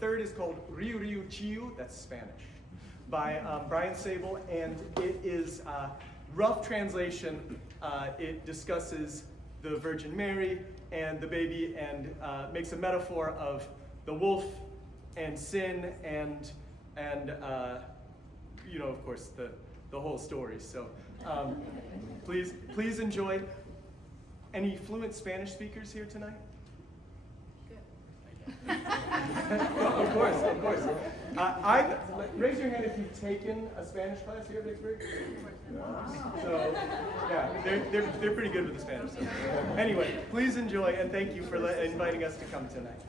third is called Riu Riu Chiu, that's Spanish, by Brian Sable, and it is rough translation. It discusses the Virgin Mary and the baby and makes a metaphor of the wolf and sin and you know, of course, the whole story. So please enjoy. Any fluent Spanish speakers here tonight? Of course. Raise your hand if you've taken a Spanish class here at Vicksburg. So, yeah, they're pretty good with the Spanish. So. Anyway, please enjoy, and thank you for inviting us to come tonight.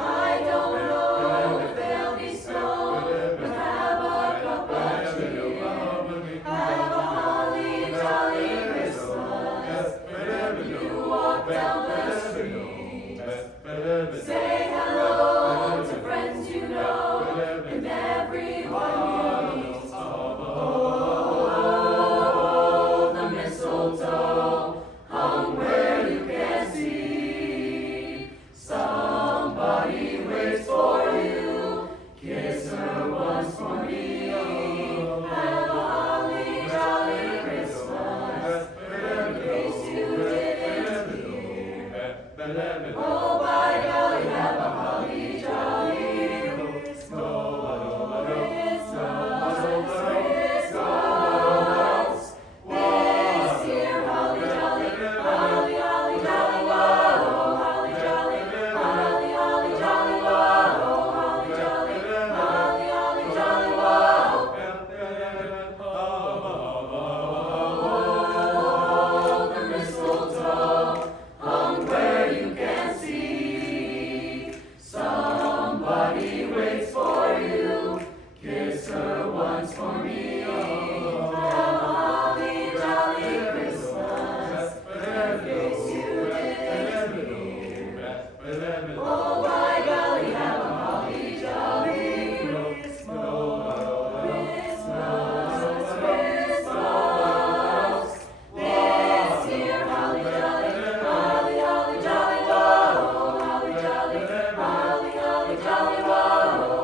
I don't know if there'll be snow, but have a cup of tea. Have a holly jolly Christmas when you walk down the street. Say hello to friends you know and everyone you meet. Oh, the mistletoe hung where you can see. Somebody waits for you, kiss her once for me. Have a holly jolly Christmas, in case you didn't hear. Oh, by golly, have a holly jolly Christmas. This year, holly jolly, holly, holly jolly, whoa, holly jolly, holly, holly jolly, whoa, holly jolly, holly, holly jolly, whoa. Oh, the mistletoe hung where you can see. Somebody waits for you, kiss her once for me. Have a holly jolly Christmas, in case you didn't hear. Oh, by golly, have a holly jolly Christmas, Christmas. This year, holly jolly, holly, holly jolly, whoa, holly jolly, holly, holly jolly, whoa.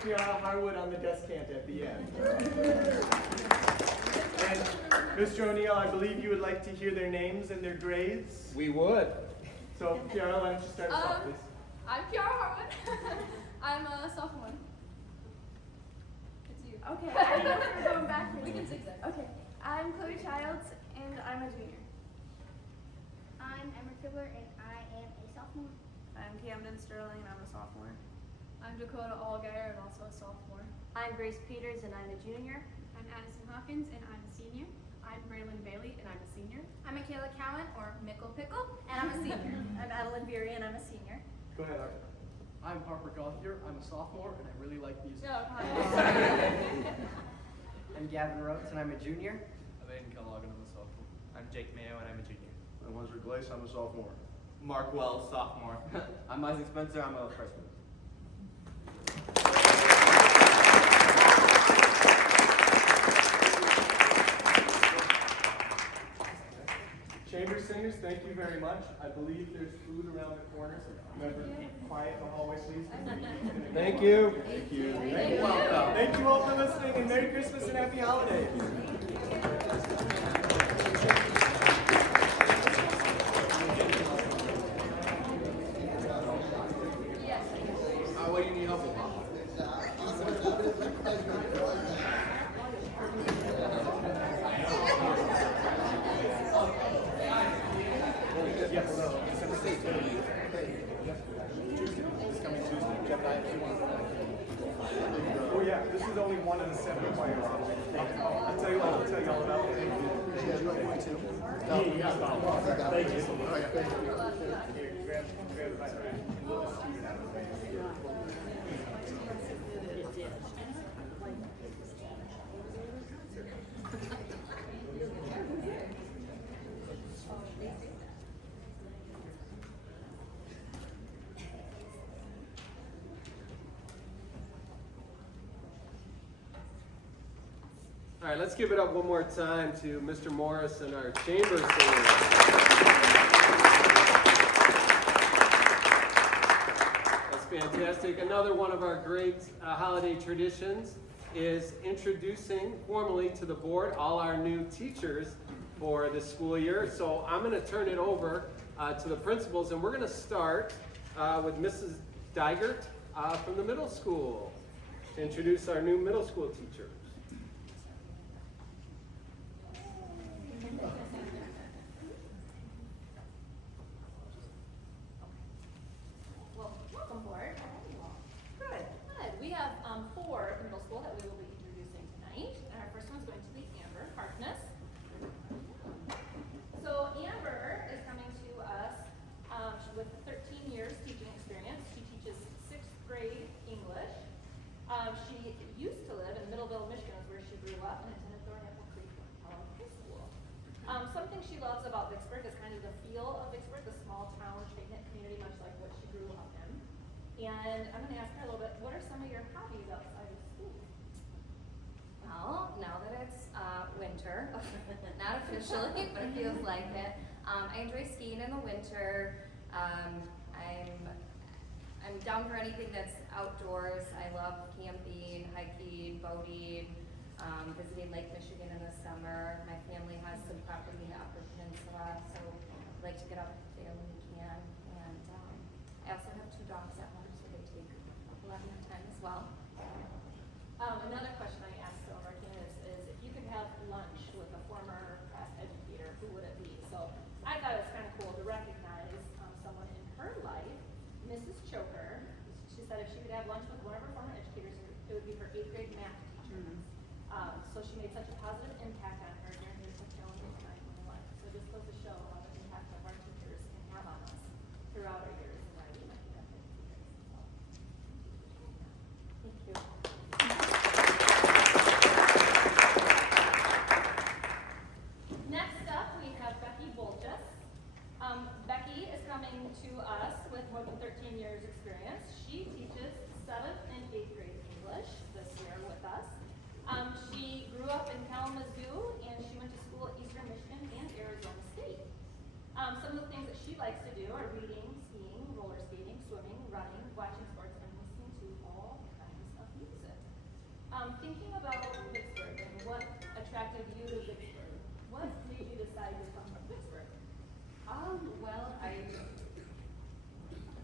Kiara Harwood on the descant at the end. And Mr. O'Neill, I believe you would like to hear their names and their grades. We would. So Kiara, why don't you start us off, please? I'm Kiara Harwood. I'm a sophomore. It's you. Okay, I don't know if we're going back. We can zigzag. Okay, I'm Chloe Childs, and I'm a junior. I'm Emma Kibler, and I am a sophomore. I'm Camden Sterling, and I'm a sophomore. I'm Dakota Allgaier and also a sophomore. I'm Grace Peters and I'm a junior. I'm Addison Hawkins and I'm a senior. I'm Braylon Bailey and I'm a senior. I'm Michaela Cowan, or Mickle Pickle, and I'm a senior. I'm Adeline Beery, and I'm a senior. Go ahead, Art. I'm Harper Gauthier. I'm a sophomore and I really like music. No, I'm Gavin Rhodes and I'm a junior. I'm Aiden Kellogg and I'm a sophomore. I'm Jake Mayo and I'm a junior. I'm Wesley Glace, I'm a sophomore. Mark Wells, sophomore. I'm Isaac Spencer, I'm a freshman. Chamber singers, thank you very much. I believe there's food around the corner, so remember, be quiet in the hallway, please. Thank you. Thank you. Thank you. Thank you all for listening, and Merry Christmas and Happy Holidays. What do you need help with, Mom? Yes, no, December 6th. Oh yeah, this is only one of the 7 choirs. I'll tell you all about it. Thank you. Here, grab the mic, and we'll just keep it out of the way. All right, let's give it up one more time to Mr. Morris and our chamber singers. That's fantastic. Another one of our great holiday traditions is introducing formally to the board all our new teachers for this school year. So I'm going to turn it over to the principals, and we're going to start with Mrs. Digert from the middle school to introduce our new middle school teachers. Well, welcome board. Good. Good. We have 4 in middle school that we will be introducing tonight. And our first one's going to be Amber Harkness. So Amber is coming to us with 13 years teaching experience. She teaches 6th grade English. She used to live in Middleville, Michigan, is where she grew up, and attended Thornapple Creek High School. Something she loves about Vicksburg is kind of the feel of Vicksburg, the small town, tight-knit community, much like what she grew up in. And I'm going to ask her a little bit, what are some of your hobbies outside of school? Well, now that it's winter, not officially, but it feels like it. I enjoy skiing in the winter. I'm down for anything that's outdoors. I love camping, hiking, boating, visiting Lake Michigan in the summer. My family has some property in the Upper Peninsula, so I like to get out there when we can. And I also have 2 dogs at home, so they take a lot of my time as well. Another question I asked some of our candidates is, if you could have lunch with a former past educator, who would it be? So I thought it was kind of cool to recognize someone in her life, Mrs. Choker. She said if she could have lunch with one of her former educators, it would be her 8th grade math teacher. So she made such a positive impact on her during her challenging time in life. So this goes to show how the impact of our teachers can have on us throughout our years and why we might be that educators. Thank you. Next up, we have Becky Bolges. Becky is coming to us with more than 13 years experience. She teaches 7th and 8th grade English this year with us. She grew up in Kalamazoo, and she went to school at Eastern Michigan and Arizona State. Some of the things that she likes to do are reading, skiing, roller skating, swimming, running, watching sports, and listening to all kinds of music. I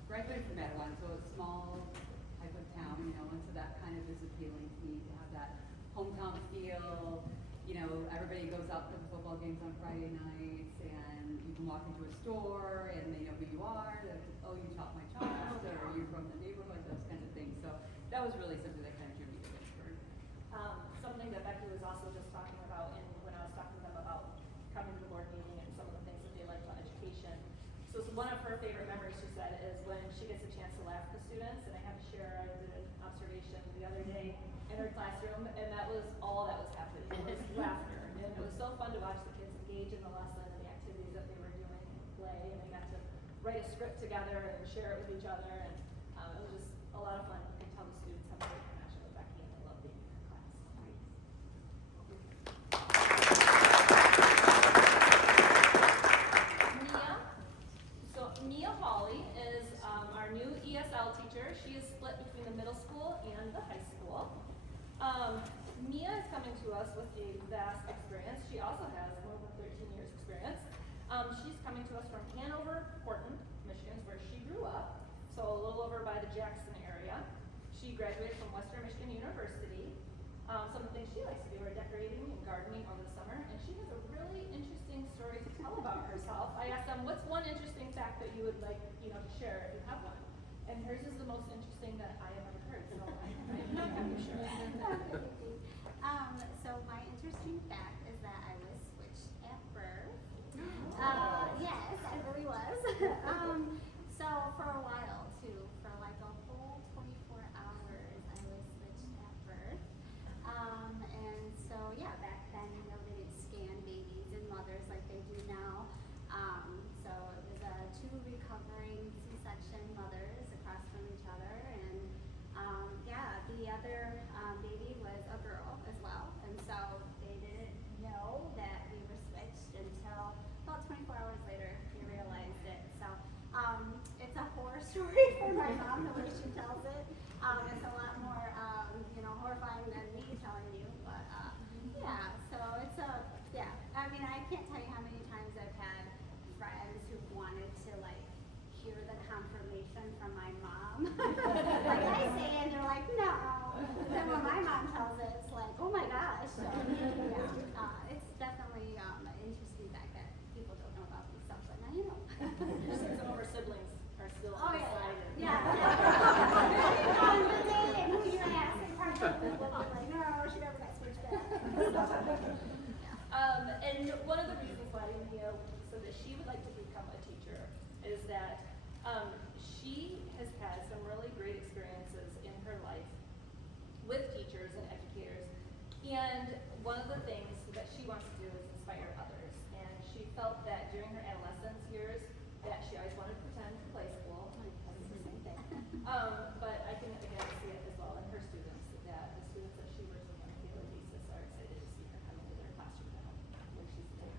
graduated from Ed1, so a small type of town, you know, and so that kind of is appealing to me to have that hometown feel. You know, everybody goes out to the football games on Friday nights, and you can walk into a store and they know who you are. Like, oh, you taught my child, or you're from the neighborhood, those kinds of things. So that was really something that kind of drew me to Lynchburg. Something that Becky was also just talking about, and when I was talking to them about coming to the board meeting and some of the things that they like about education. So one of her favorite memories, she said, is when she gets a chance to laugh at the students. And I have to share, I did an observation the other day in her classroom, and that was all that was happening. It was laughter. And it was so fun to watch the kids engage in the lesson and the activities that they were doing and play. And they got to write a script together and share it with each other. And it was just a lot of fun. You can tell the students have a great connection with Becky and they love being in her class. Mia Hawley is our new ESL teacher. She is split between the middle school and the high school. Mia is coming to us with a vast experience. She also has more than 13 years experience. She's coming to us from Hanover, Horton, Michigan, where she grew up, so a little over by the Jackson area. She graduated from Western Michigan University. Some of the things she likes to do are decorating and gardening over the summer, and she has a really interesting story to tell about herself. I asked them, what's one interesting fact that you would like, to share if you have one? And hers is the most interesting that I have ever heard, so I'm happy to share it. So my interesting fact is that I was switched at birth. Yes, I really was. So for a while too, for like a whole 24 hours, I was switched at birth. And so yeah, back then, they didn't scan babies and mothers like they do now. So it was two recovering C-section mothers across from each other, and the other baby was a girl as well, and so they didn't know that we were switched until about 24 hours later we realized it. So it's a horror story for my mom, the way she tells it. It's a lot more horrifying than me telling you, but so it's I mean, I can't tell you how many times I've had friends who wanted to hear the confirmation from my mom. Like I say, and they're like, no. And then when my mom tells it, it's like, oh my gosh. So it's definitely an interesting fact that people don't know about themselves, but now you know. Some of her siblings are still excited. Yeah. On the day and who you ask, they probably will be like, no, she never got switched back. And one of the reasons why Mia said that she would like to become a teacher is that she has had some really great experiences in her life with teachers and educators. And one of the things that she wants to do is inspire others. And she felt that during her adolescence years that she always wanted to pretend to play school. But I can again see it as well in her students, that the students that she works with on a daily basis are excited to see her come into their classroom now when she's there.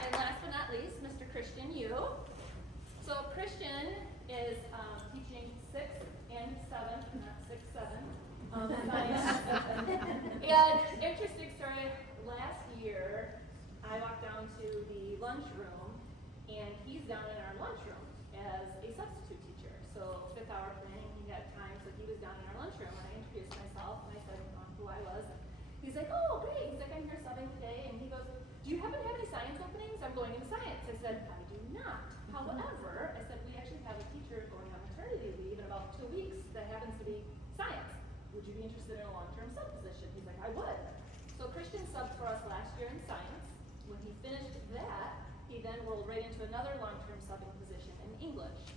And last but not least, Mr. Christian Yu. So Christian is teaching 6th and 7th, not 6, 7, science. And interesting story, last year I walked down to the lunchroom, and he's down in our lunchroom as a substitute teacher. So 5th hour planning, he had time, so he was down in our lunchroom, and I introduced myself, and I said who I was. And he's like, oh, great. He's like, I'm here subbing today, and he goes, do you happen to have any science openings? I'm going into science. I said, I do not. However, I said, we actually have a teacher going on maternity leave in about 2 weeks that happens to be science. Would you be interested in a long-term sub position? He's like, I would. So Christian subbed for us last year in science. When he finished that, he then rolled right into another long-term subbing position in English.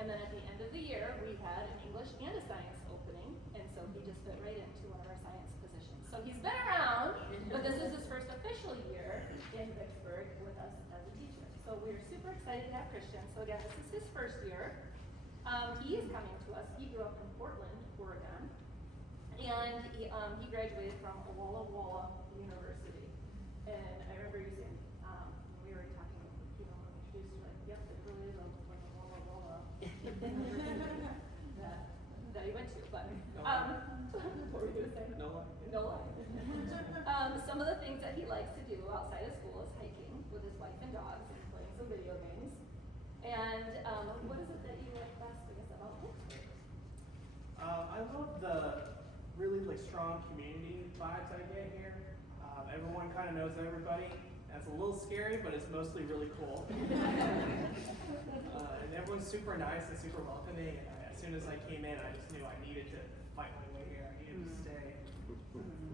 And then at the end of the year, we had an English and a science opening, and so he just fit right into one of our science positions. So he's been around, but this is his first official year in Vicksburg with us as a teacher. So we're super excited to have Christian. So again, this is his first year. He is coming to us. He grew up in Portland, Oregon, and he graduated from Walla Walla University. And I remember you saying, when we were talking, when we introduced you, like, yep, it really is like a Walla Walla that he went to. But what were you going to say? No. No. Some of the things that he likes to do outside of school is hiking with his wife and dogs and playing some video games. And what is it that you like best, I guess, about Pittsburgh? I love the really strong community vibes I get here. Everyone kind of knows everybody. That's a little scary, but it's mostly really cool. And everyone's super nice and super welcoming. And as soon as I came in, I just knew I needed to find my way here. I needed to stay.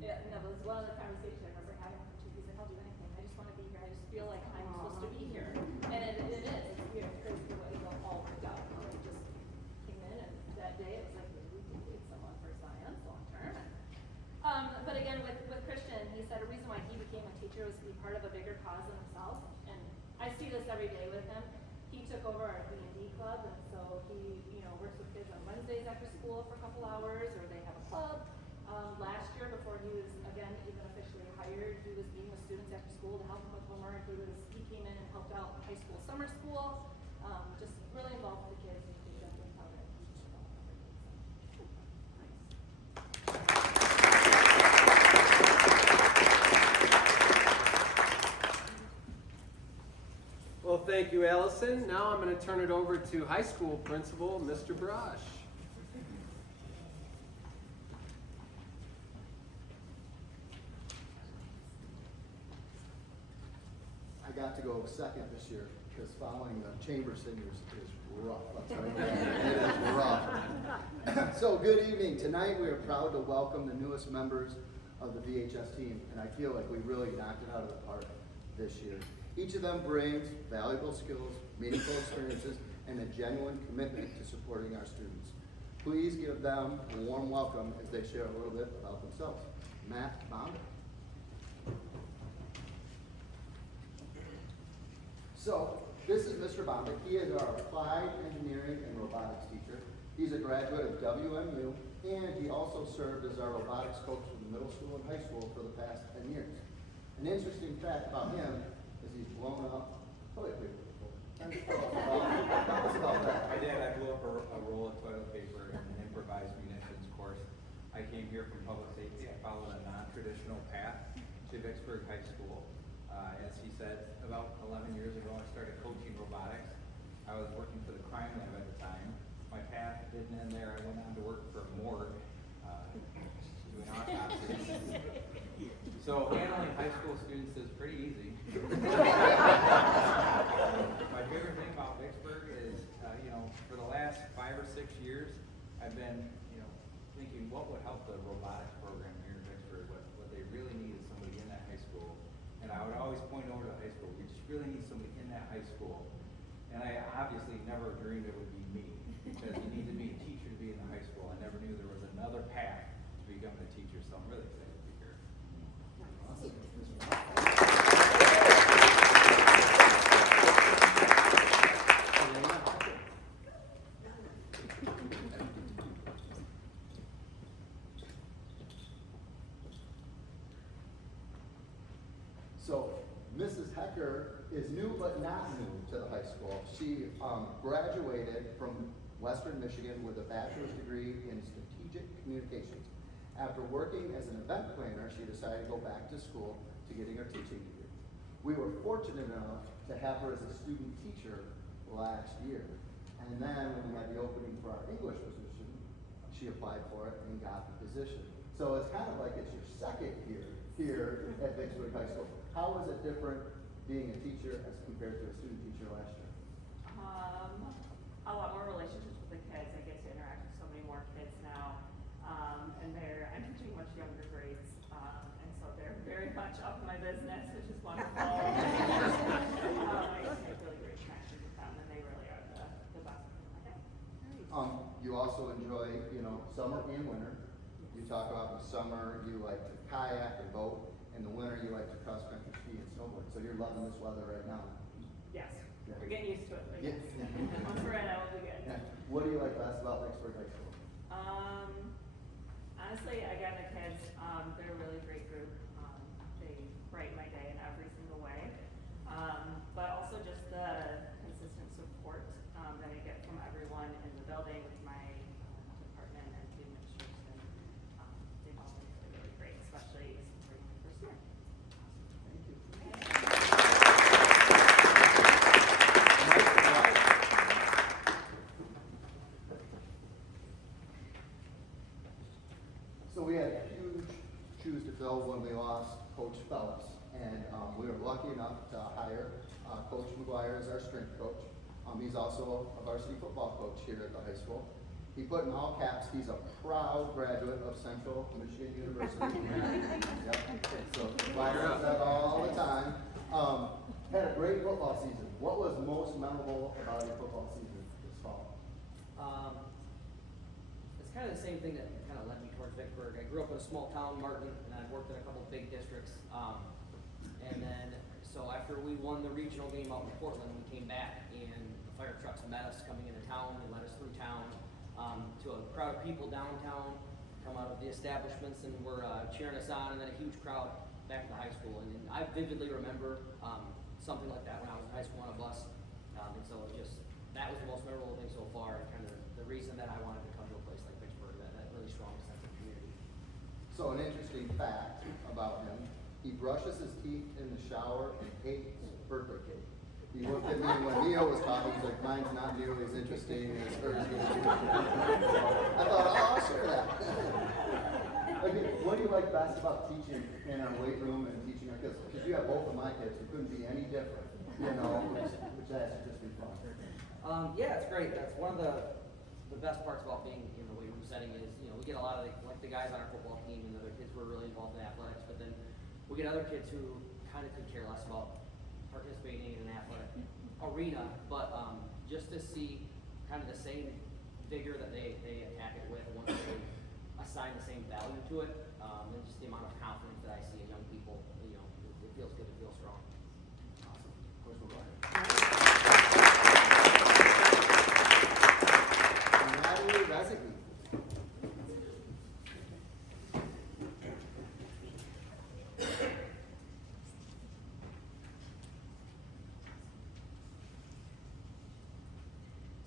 Yeah, and that was one of the conversations I remember having with you. He said, I'll do anything. I just want to be here. I just feel like I'm supposed to be here. And it is. It's weird. It's crazy the way it all worked out. You know, I just came in, and that day it was like, maybe we can need someone for science long term. But again, with Christian, he said a reason why he became a teacher was to be part of a bigger cause than himself. And I see this every day with him. He took over our B&D club, and so he, works with kids on Wednesdays after school for a couple hours, or they have a club. Last year, before he was again even officially hired, he was meeting with students after school to help them with homework. He came in and helped out high school summer school. Just really involved with the kids, and he's definitely proud of it. Well, thank you, Allison. Now I'm going to turn it over to high school principal, Mr. Brosh. I got to go second this year because following the chamber seniors is rough. I'll tell you that. It is rough. So good evening. Tonight we are proud to welcome the newest members of the VHS team, and I feel like we really knocked it out of the park this year. Each of them brings valuable skills, meaningful experiences, and a genuine commitment to supporting our students. Please give them a warm welcome as they share a little bit about themselves. Matt Bond. So, this is Mr. Bombick. He is our applied engineering and robotics teacher. He's a graduate of WMU, and he also served as our robotics coach for the middle school and high school for the past 10 years. An interesting fact about him is he's blown up toilet paper before. Tell us about that. I did. I blew up a roll of toilet paper in an improvised munitions course. I came here from public safety. I followed a non-traditional path to Vicksburg High School. As he said, about 11 years ago, I started coaching robotics. I was working for the crime lab at the time. My path didn't end there. I went on to work for a morgue, doing autopsies. So handling high school students is pretty easy. My favorite thing about Vicksburg is, for the last 5 or 6 years, I've been, thinking what would help the robotics program here in Vicksburg. What they really need is somebody in that high school. And I would always point over to high school. We just really need somebody in that high school. And I obviously never dreamed it would be me, because you need to be a teacher to be in the high school. I never knew there was another path to becoming a teacher, so I'm really excited to be here. So, Mrs. Hecker is new but not new to the high school. She graduated from Western Michigan with a bachelor's degree in strategic communications. After working as an event planner, she decided to go back to school to getting her teaching degree. We were fortunate enough to have her as a student teacher last year. And then when we had the opening for our English position, she applied for it and got the position. So it's kind of like it's your second year here at Vicksburg High School. How was it different being a teacher as compared to a student teacher last year? A lot more relationships with the kids. I get to interact with so many more kids now. And I'm teaching much younger grades. And so they're very much up in my business, which is wonderful. I just make really great connections with them, and they really are the best people I have. You also enjoy, summer and winter. You talk about the summer, you like to kayak and boat. In the winter, you like to cross-country ski and snowboard. So you're loving this weather right now. Yes. Yeah. We're getting used to it. But Yeah. yes. Once we're in, it will be good. Yeah. What do you like best about Vicksburg High School? Honestly, again, the kids, they're a really great group. They brighten my day in every single way. But also just the consistent support that I get from everyone in the building with my department and the administration. They've all been really, really great, especially since we're in the first year. He's also a varsity football coach here at the high school. He put in all caps, he's a proud graduate of Central Michigan University. Yep. So, fires that all the time. Had a great football season. What was most memorable about your football season this fall? It's kind of the same thing that kind of led me towards Vicksburg. I grew up in a small town, Martin, and I've worked in a couple of big districts. And then, so after we won the regional game out in Portland, we came back and the fire trucks met us coming into town. They led us through town to a crowd of people downtown, come out of the establishments and were cheering us on, and then a huge crowd back to the high school. And I vividly remember something like that when I was in high school on a bus. And so it just, that was the most memorable thing so far, and kind of the reason that I wanted to come to a place like Vicksburg, that really strong sense of community. So an interesting fact about him, he brushes his teeth in the shower and hates birthday cake. He looked at me when Neo was talking, he's like, mine's not nearly as interesting as hers. I thought, oh, I'll share that. Okay, what do you like best about teaching in our weight room and teaching our kids? Because you have both of my kids who couldn't be any different, which has just been fun. Yeah, it's great. That's one of the best parts about being in the weight room setting is, we get a lot of the guys on our football team and other kids who are really involved in athletics, but then we get other kids who kind of could care less about participating in an athletic arena, but just to see kind of the same vigor that they attack it with once they assign the same value to it, and just the amount of confidence that I see in young people, it feels good, it feels strong. Awesome. Of course, we'll go ahead. Natalie Rezegi.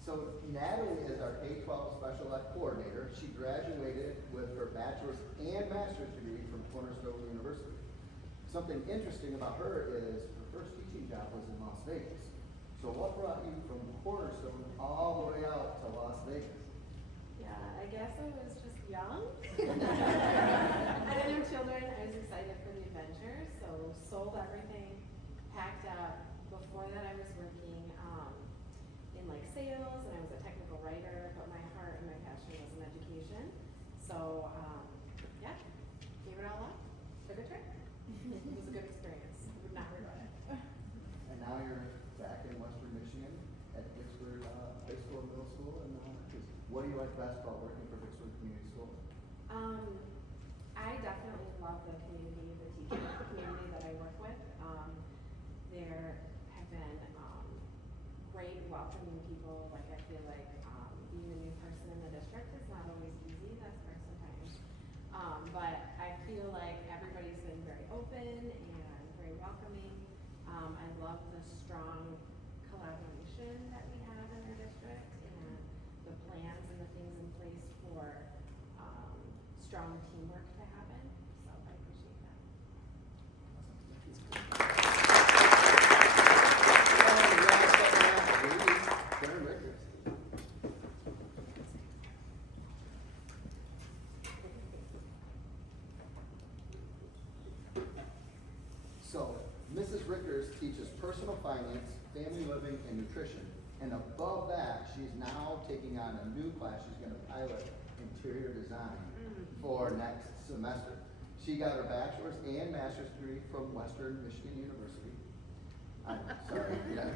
So Natalie is our K-12 special ed coordinator. She graduated with her bachelor's and master's degree from Cornerstone University. Something interesting about her is her first teaching job was in Las Vegas. So what brought you from Cornerstone all the way out to Las Vegas? Yeah, I guess I was just young. I didn't have children. I was excited for the adventure, so sold everything, packed up. Before that, I was working in sales, and I was a technical writer, but my heart and my passion was in education. So yeah, gave it all up. Took a trip. It was a good experience. Would not regret it. And now you're back in Western Michigan at Vicksburg High School and Middle School. And what do you like best about working for Vicksburg Community Schools? I definitely love the community, the teacher community that I work with. There have been great welcoming people. I feel like being a new person in the district is not always easy. That's hard sometimes. But I feel like everybody's been very open and very welcoming. I love the strong collaboration that we have in our district and the plans and the things in place for strong teamwork to happen. So I appreciate that. So, Mrs. Rickers teaches personal finance, family living, and nutrition. And above that, she's now taking on a new class. She's going to pilot interior design for next semester. She got her bachelor's and master's degree from Western Michigan University. I'm sorry. Yeah.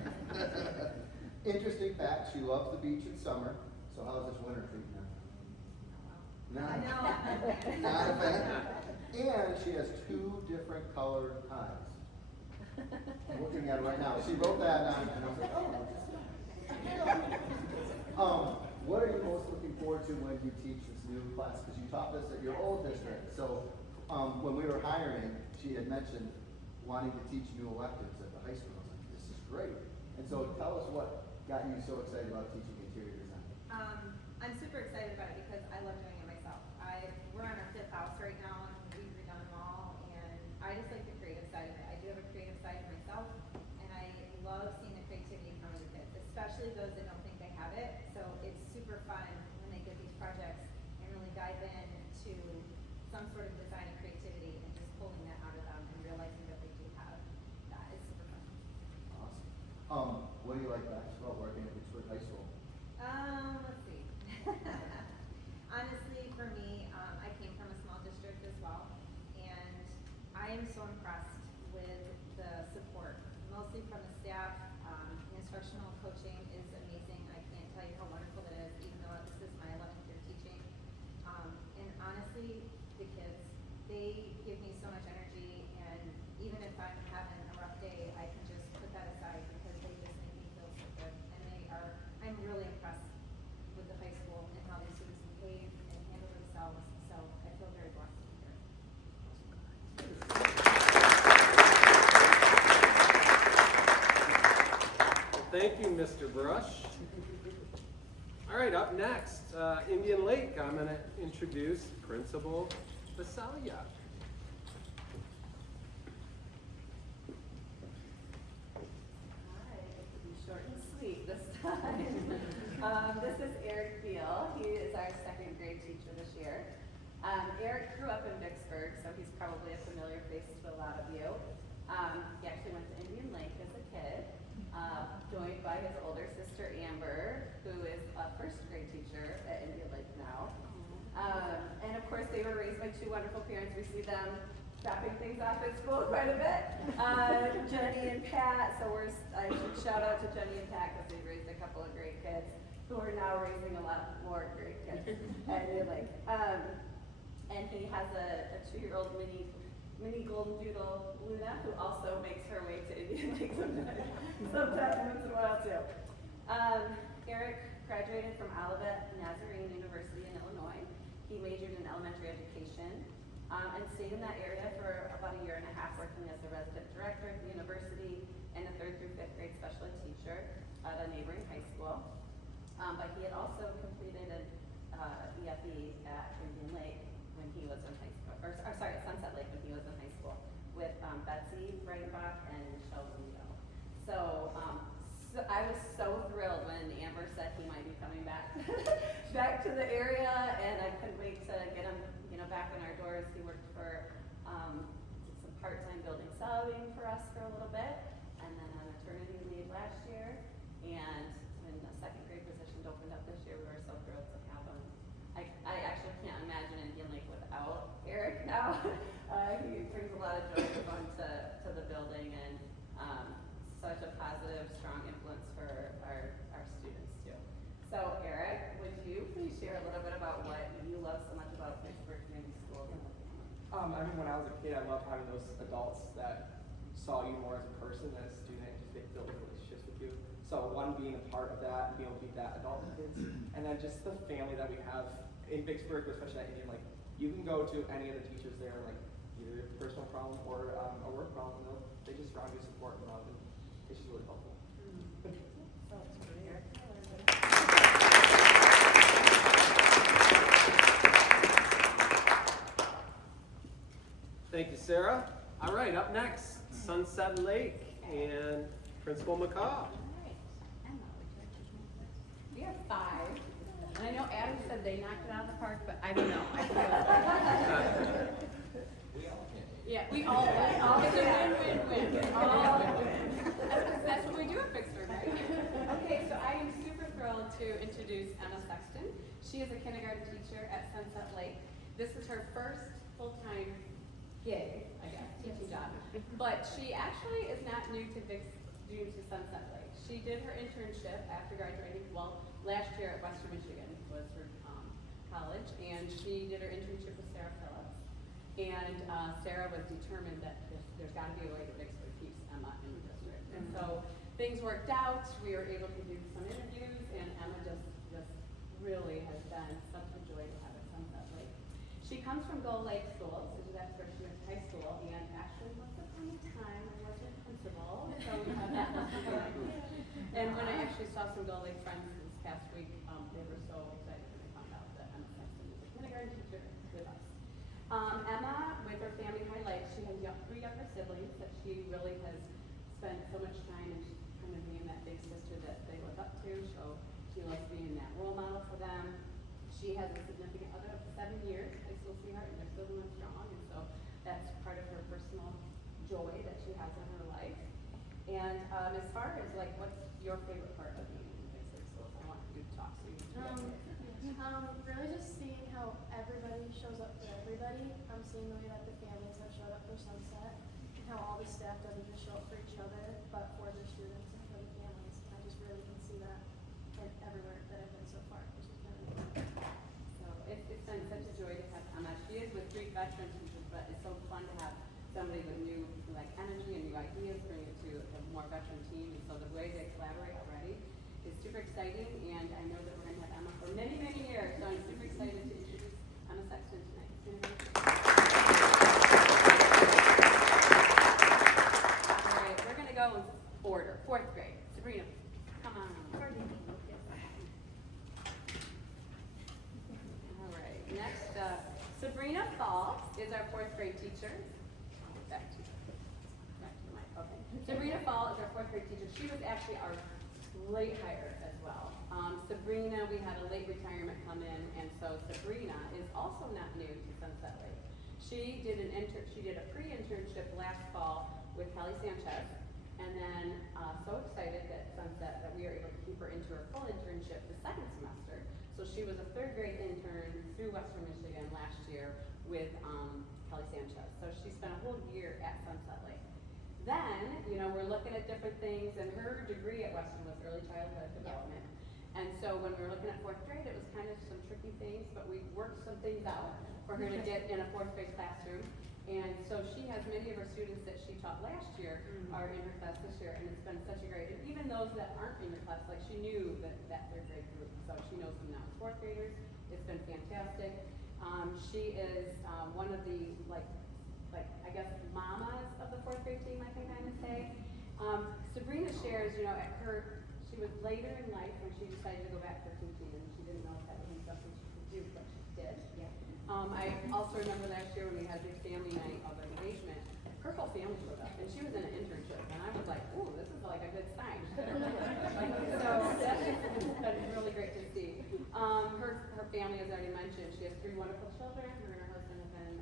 Interesting fact, she loves the beach in summer. So how's this winter treating her? Not a fan. And she has 2 different colored ties. I'm looking at it right now. She wrote that down, and I was like, oh. What are you most looking forward to when you teach this new class? Because you taught this at your old district. So when we were hiring, she had mentioned wanting to teach new electives at the high school. I was like, this is great. And so tell us what got you so excited about teaching interior design. I'm super excited about it because I love doing it myself. We're on our 5th house right now, and we've redone them all, and I just like the creative side of it. I do have a creative side myself, and I love seeing the creativity come from the kids, especially those that don't think they have it. So it's super fun when they get these projects and really dive into some sort of design and creativity and just pulling that out of them and realizing that they do have that is super fun. Awesome. What do you like best about working at the Vicksburg High School? Let's see. Honestly, for me, I came from a small district as well, and I am so impressed with the support, mostly from the staff. Instructional coaching is amazing. I can't tell you how wonderful it is, even though this is my 11th year teaching. And honestly, the kids, they give me so much energy, and even if I'm having a rough day, I can just put that aside because they just make me feel so good. And I'm really impressed with the high school and how the students behave and handle themselves. So I feel very blessed to be here. Thank you, Mr. Brush. All right, up next, Indian Lake. I'm going to introduce Principal Basalia. Hi, it'll be short and sweet this time. This is Eric Beal. He is our second grade teacher this year. Eric grew up in Vicksburg, so he's probably a familiar face to a lot of you. He actually went to Indian Lake as a kid, joined by his older sister Amber, who is a first grade teacher at Indian Lake now. And of course, they were raised by two wonderful parents. We see them dropping things off at school quite a bit. Jenny and Pat, so I should shout out to Jenny and Pat because they've raised a couple of great kids who are now raising a lot more great kids at Indian Lake. And he has a 2-year-old mini golden doodle, Luna, who also makes her way to Indian Lake sometimes once in a while too. Eric graduated from Olivet Nazarene University in Illinois. He majored in elementary education and stayed in that area for about a year and a half, working as a resident director at the university and a 3rd through 5th grade special ed teacher at a neighboring high school. But he had also completed an EFE at Indian Lake when he was in high school, or sorry, at Sunset Lake when he was in high school with Betsy Breitenbach and Michelle Leo. So I was so thrilled when Amber said he might be coming back back to the area, and I couldn't wait to get him, back in our doors. He worked for some part-time building subbing for us for a little bit, and then on maternity leave last year. And when the 2nd grade position opened up this year, we were so thrilled to have him. I actually can't imagine Indian Lake without Eric now. He brings a lot of joy and fun to the building, and such a positive, strong influence for our students too. So Eric, would you please share a little bit about what you love so much about Vicksburg Community Schools? I mean, when I was a kid, I loved having those adults that saw you more as a person than a student, and just build relationships with you. So one, being a part of that, being able to be that adult with kids, and then just the family that we have in Vicksburg, especially at Indian Lake. You can go to any of the teachers there, like either a personal problem or a work problem, and they just surround you with support and love, and it's just really helpful. Thank you, Sarah. All right, up next, Sunset Lake and Principal McCaw. We have 5. And I know Adam said they knocked it out of the park, but I don't know. I feel We all can. yeah, we all win. It's a win-win-win. That's what we do at Vicksburg, right? Okay, so I am super thrilled to introduce Emma Sexton. She is a kindergarten teacher at Sunset Lake. This is her first full-time gig, I guess, teaching job. But she actually is not new to Sunset Lake. She did her internship after graduating, last year at Western Michigan was her college, and she did her internship with Sarah Phillips. And Sarah was determined that there's got to be a way that Vicksburg keeps Emma in the district. And so things worked out. We were able to do some interviews, and Emma just really has been such a joy to have at Sunset Lake. She comes from Gull Lake Schools, so that's where she went to high school, and actually once upon a time I wasn't principal, so we have that. And when I actually saw some Gull Lake friends this past week, they were so excited when they found out that Emma Sexton is a kindergarten teacher with us. Emma, with her family highlights, she has 3 younger siblings that she really has spent so much time and kind of being that big sister that they look up to. So she loves being that role model for them. She has a significant other of 7 years, high school sweetheart, and they're still going strong. And so that's part of her personal joy that she has in her life. And as far as what's your favorite part of being in Vicksburg Schools? everybody. I'm seeing the way that the families have showed up for Sunset and how all the staff doesn't just show up for each other, but for their students and for the families. And I just really can see that everywhere that I've been so far, which has been amazing. So it's been such a joy to have Emma. She is with 3 veteran teachers, but it's so fun to have somebody with new energy and new ideas, bring it to a more veteran team. And so the way they collaborate already is super exciting, and I know that we're going to have Emma for many, many years. So I'm super excited to introduce Emma Sexton tonight. All right, we're going to go in order. 4th grade. Sabrina, come on. All right, next up, Sabrina Fall is our 4th grade teacher. Back to the mic, okay. Sabrina Fall is our 4th grade teacher. She was actually our late hire as well. Sabrina, we had a late retirement come in, and so Sabrina is also not new to Sunset Lake. She did a pre-internship last fall with Kelly Sanchez, and then so excited that Sunset that we are able to keep her into her full internship the 2nd semester. So she was a 3rd grade intern through Western Michigan last year with Kelly Sanchez. So she spent a whole year at Sunset Lake. Then, we're looking at different things, and her degree at Western was early childhood development. And so when we were looking at 4th grade, it was kind of some tricky things, but we worked some things out for her to get in a 4th grade classroom. And so she has many of her students that she taught last year are in her class this year, and it's been such a great, and even those that aren't in her class, like she knew that 3rd grade group, so she knows them now as 4th graders. It's been fantastic. She is one of the, I guess, mamas of the 4th grade team, I can kind of say. Sabrina shares, she was later in life when she decided to go back for teaching, and she didn't know if that would be something she could do, but she did. Yeah. I also remember last year when we had a big family night of engagement, her whole family showed up, and she was in an internship, and I was like, ooh, this is like a good sign. So that's been really great to see. Her family, as I already mentioned, she has 3 wonderful children. Her and her husband have been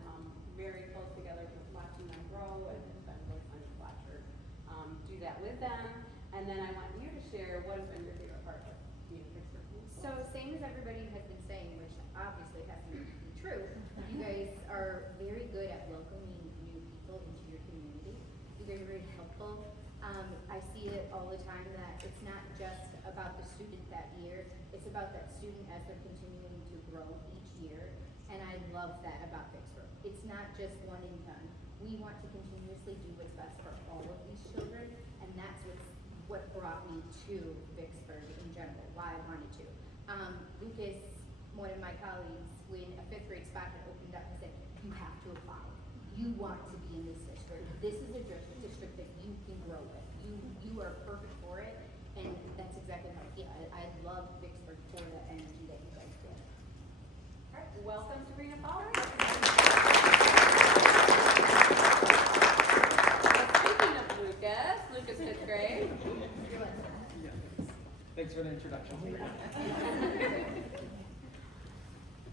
very close together, just watching them grow, and it's been really fun to watch her do that with them. And then I want you to share what has been your favorite part of being a Vicksburg School. So same as everybody has been saying, which obviously has to be true, you guys are very good at welcoming new people into your community. You guys are very helpful. I see it all the time that it's not just about the student that year, it's about that student as they're continuing to grow each year. And I love that about Vicksburg. It's not just one and done. We want to continuously do what's best for all of these children, and that's what brought me to Vicksburg in general, why I wanted to. Lucas, one of my colleagues, when a 5th grade spot had opened up, he said, you have to apply. You want to be in this district. This is a district that you can grow with. You are perfect for it, and that's exactly how I feel. I love Vicksburg for the energy that you guys give. All right, welcome Sabrina Fall. Speaking of Lucas 5th grade. Thanks for the introduction.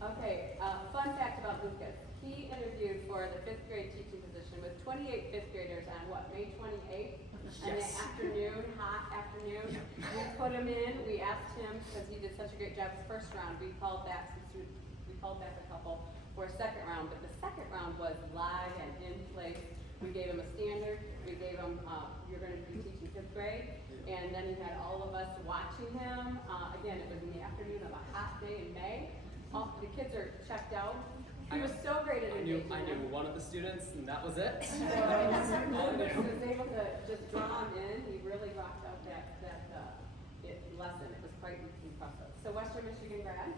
Okay, fun fact about Lucas. He interviewed for the 5th grade teaching position with 28 5th graders on May 28th? In the afternoon, hot afternoon. We put him in, we asked him, because he did such a great job with the 1st round, we called back a couple for a 2nd round, but the 2nd round was live and in place. We gave him a standard, we gave him, you're going to be teaching 5th grade, and then he had all of us watching him. Again, it was in the afternoon of a hot day in May. The kids are checked out. He was so great at engaging. I knew one of the students, and that was it. So Lucas was able to just draw him in. He really rocked out that lesson. It was quite impressive. So Western Michigan grad,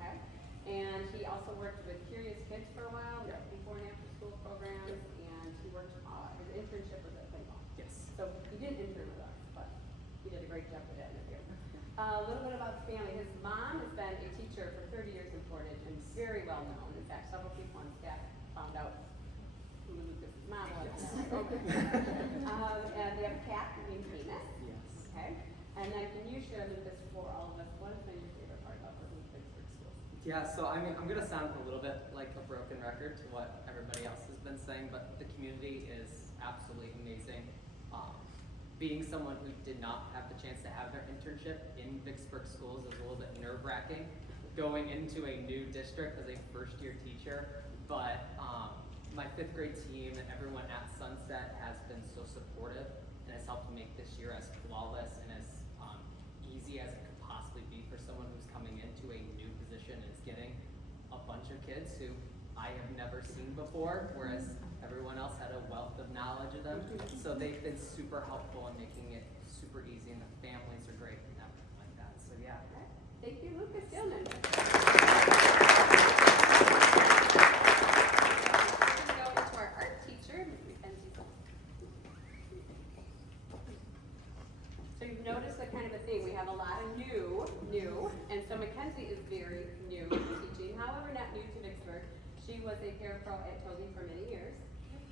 okay, and he also worked with Curious Kids for a while, before and after school programs, and he worked. His internship was at Plainville. Yes. So he didn't intern with us, but he did a great job with that interview. A little bit about the family. His mom has been a teacher for 30 years in Portage and very well known. In fact, several people on staff found out who Lucas's mom was. And they have a cat named Amos. Yes. Okay. And then can you share, Lucas, for all of us, what has been your favorite part about working with Vicksburg schools? Yeah, so I mean, I'm going to sound a little bit like a broken record to what everybody else has been saying, but the community is absolutely amazing. Being someone who did not have the chance to have their internship in Vicksburg schools is a little bit nerve-wracking, going into a new district as a first-year teacher, but my 5th grade team and everyone at Sunset has been so supportive and has helped make this year as flawless and as easy as it could possibly be for someone who's coming into a new position and is getting a bunch of kids who I have never seen before, whereas everyone else had a wealth of knowledge of them. So they've been super helpful in making it super easy, and the families are great and everything like that. So yeah. Thank you, Lucas Gilman. We're going to go to our art teacher, Ms. Mackenzie. So you've noticed a kind of a theme. We have a lot of new, and so Mackenzie is very new to teaching. However, not new to Vicksburg. She was a parapro at Toby for many years,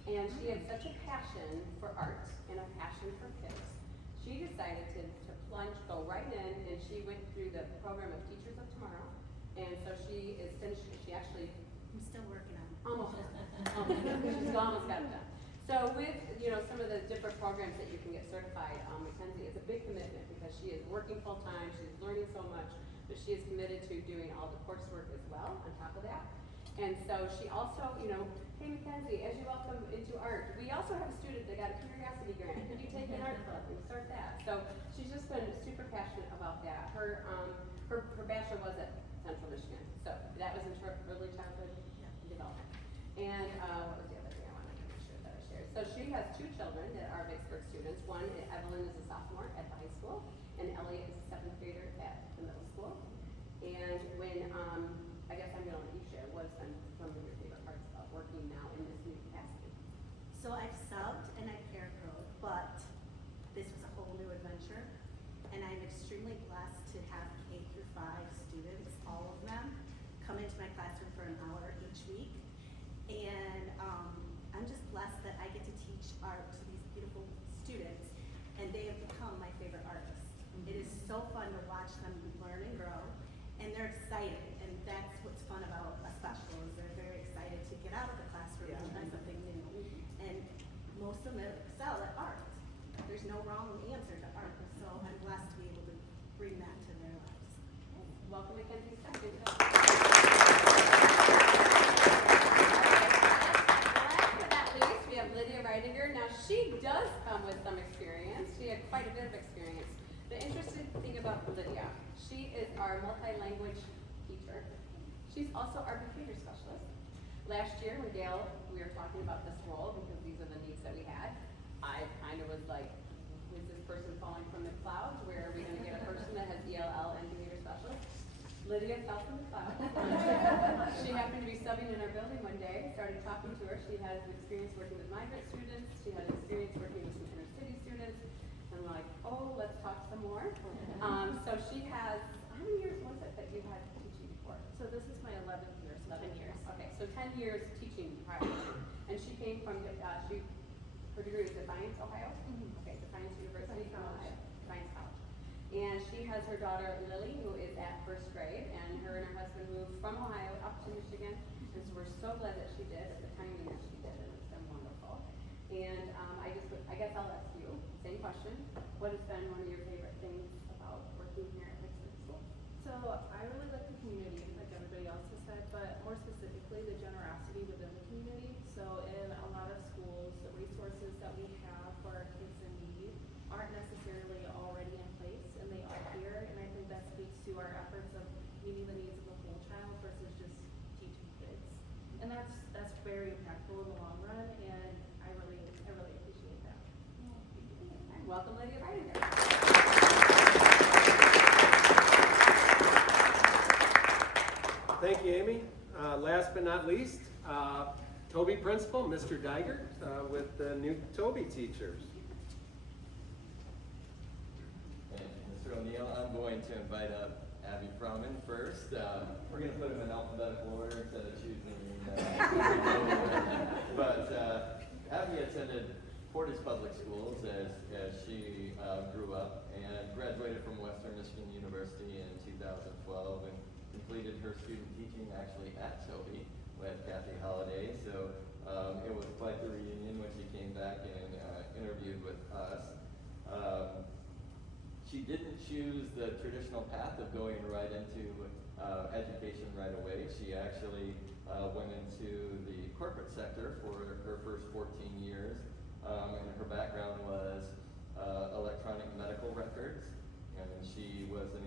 and she had such a passion for art and a passion for kids. She decided to plunge, go right in, and she went through the program of Teachers of Tomorrow. And so she is finished. She actually, I'm still working on it. almost she's almost got it done. So with some of the different programs that you can get certified, Mackenzie, it's a big commitment because she is working full time. She's learning so much, but she is committed to doing all the coursework as well on top of that. And so she also, hey Mackenzie, as you welcome into art, we also have a student that got a curiosity grant. Could you take an art club and start that? So she's just been super passionate about that. Her bachelor was at Central Michigan, so that was in early childhood development. And what was the other thing I wanted to make sure that I shared? So she has 2 children that are Vicksburg students. One, Evelyn, is a sophomore at the high school, and Elliot is a 7th grader at the middle school. And when I guess I'm going to let you share what has been some of your favorite parts of working now in this new capacity. So I've subbed and I've parapro, but this was a whole new adventure, and I'm extremely blessed to have K through 5 students, all of them, come into my classroom for an hour each week, and I'm just blessed that I get to teach art to these beautiful students, and they have become my favorite artists. It is so fun to watch them learn and grow, and they're excited, and that's what's fun about a special, is they're very excited to get out of the classroom and try something new. And most of them excel at art. There's no wrong answer to art, so I'm blessed to be able to bring that to their lives. Welcome, Mackenzie. Second. Last but not least, we have Lydia Reidinger. Now, she does come with some experience. She had quite a bit of experience. The interesting thing about Lydia, she is our multi-language teacher. She's also our behavior specialist. Last year, when Gail, we were talking about this role, because these are the needs that we had, I kind of was like, is this person falling from the clouds? Where are we going to get a person that has ELL and behavior specialist? Lydia fell from the clouds. She happened to be subbing in our building one day, started talking to her. She has experience working with migrant students. She had experience working with some inner city students. And I'm like, oh, let's talk some more. So she has, how many years was it that you had teaching before? So this is my 11th year. 11 years. Okay, so 10 years teaching prior. And she came from, her degree is Defiance, Ohio? Okay, Defiance University from Ohio. Defiance College. And she has her daughter Lily, who is at 1st grade, and her husband moved from Ohio up to Michigan. And so we're so glad that she did, at the timing that she did, and it's been wonderful. And I guess I'll ask you, same question. What has been one of your favorite things about working here at Vicksburg School? So I really like the community, like everybody else has said, but more specifically the generosity within the community. So in a lot of schools, the resources that we have for our kids in need aren't necessarily already in place, and they are here. And I think that speaks to our efforts of meeting the needs of the whole child versus just teaching kids. And that's very impactful in the long run, and I really appreciate that. And welcome, Lydia Reidinger. Thank you, Amy. Last but not least, Toby Principal, Mr. Diger, with the new Toby teachers. And Mr. O'Neill, I'm going to invite up Abby Frauman first. We're going to put them in alphabetical order instead of choosing. But Abby attended Portage Public Schools as she grew up and graduated from Western Michigan University in 2012 and completed her student teaching actually at Toby with Kathy Holliday. So it was quite the reunion when she came back and interviewed with us. She didn't choose the traditional path of going right into education right away. She actually went into the corporate sector for her first 14 years, and her background was electronic medical records, and she was an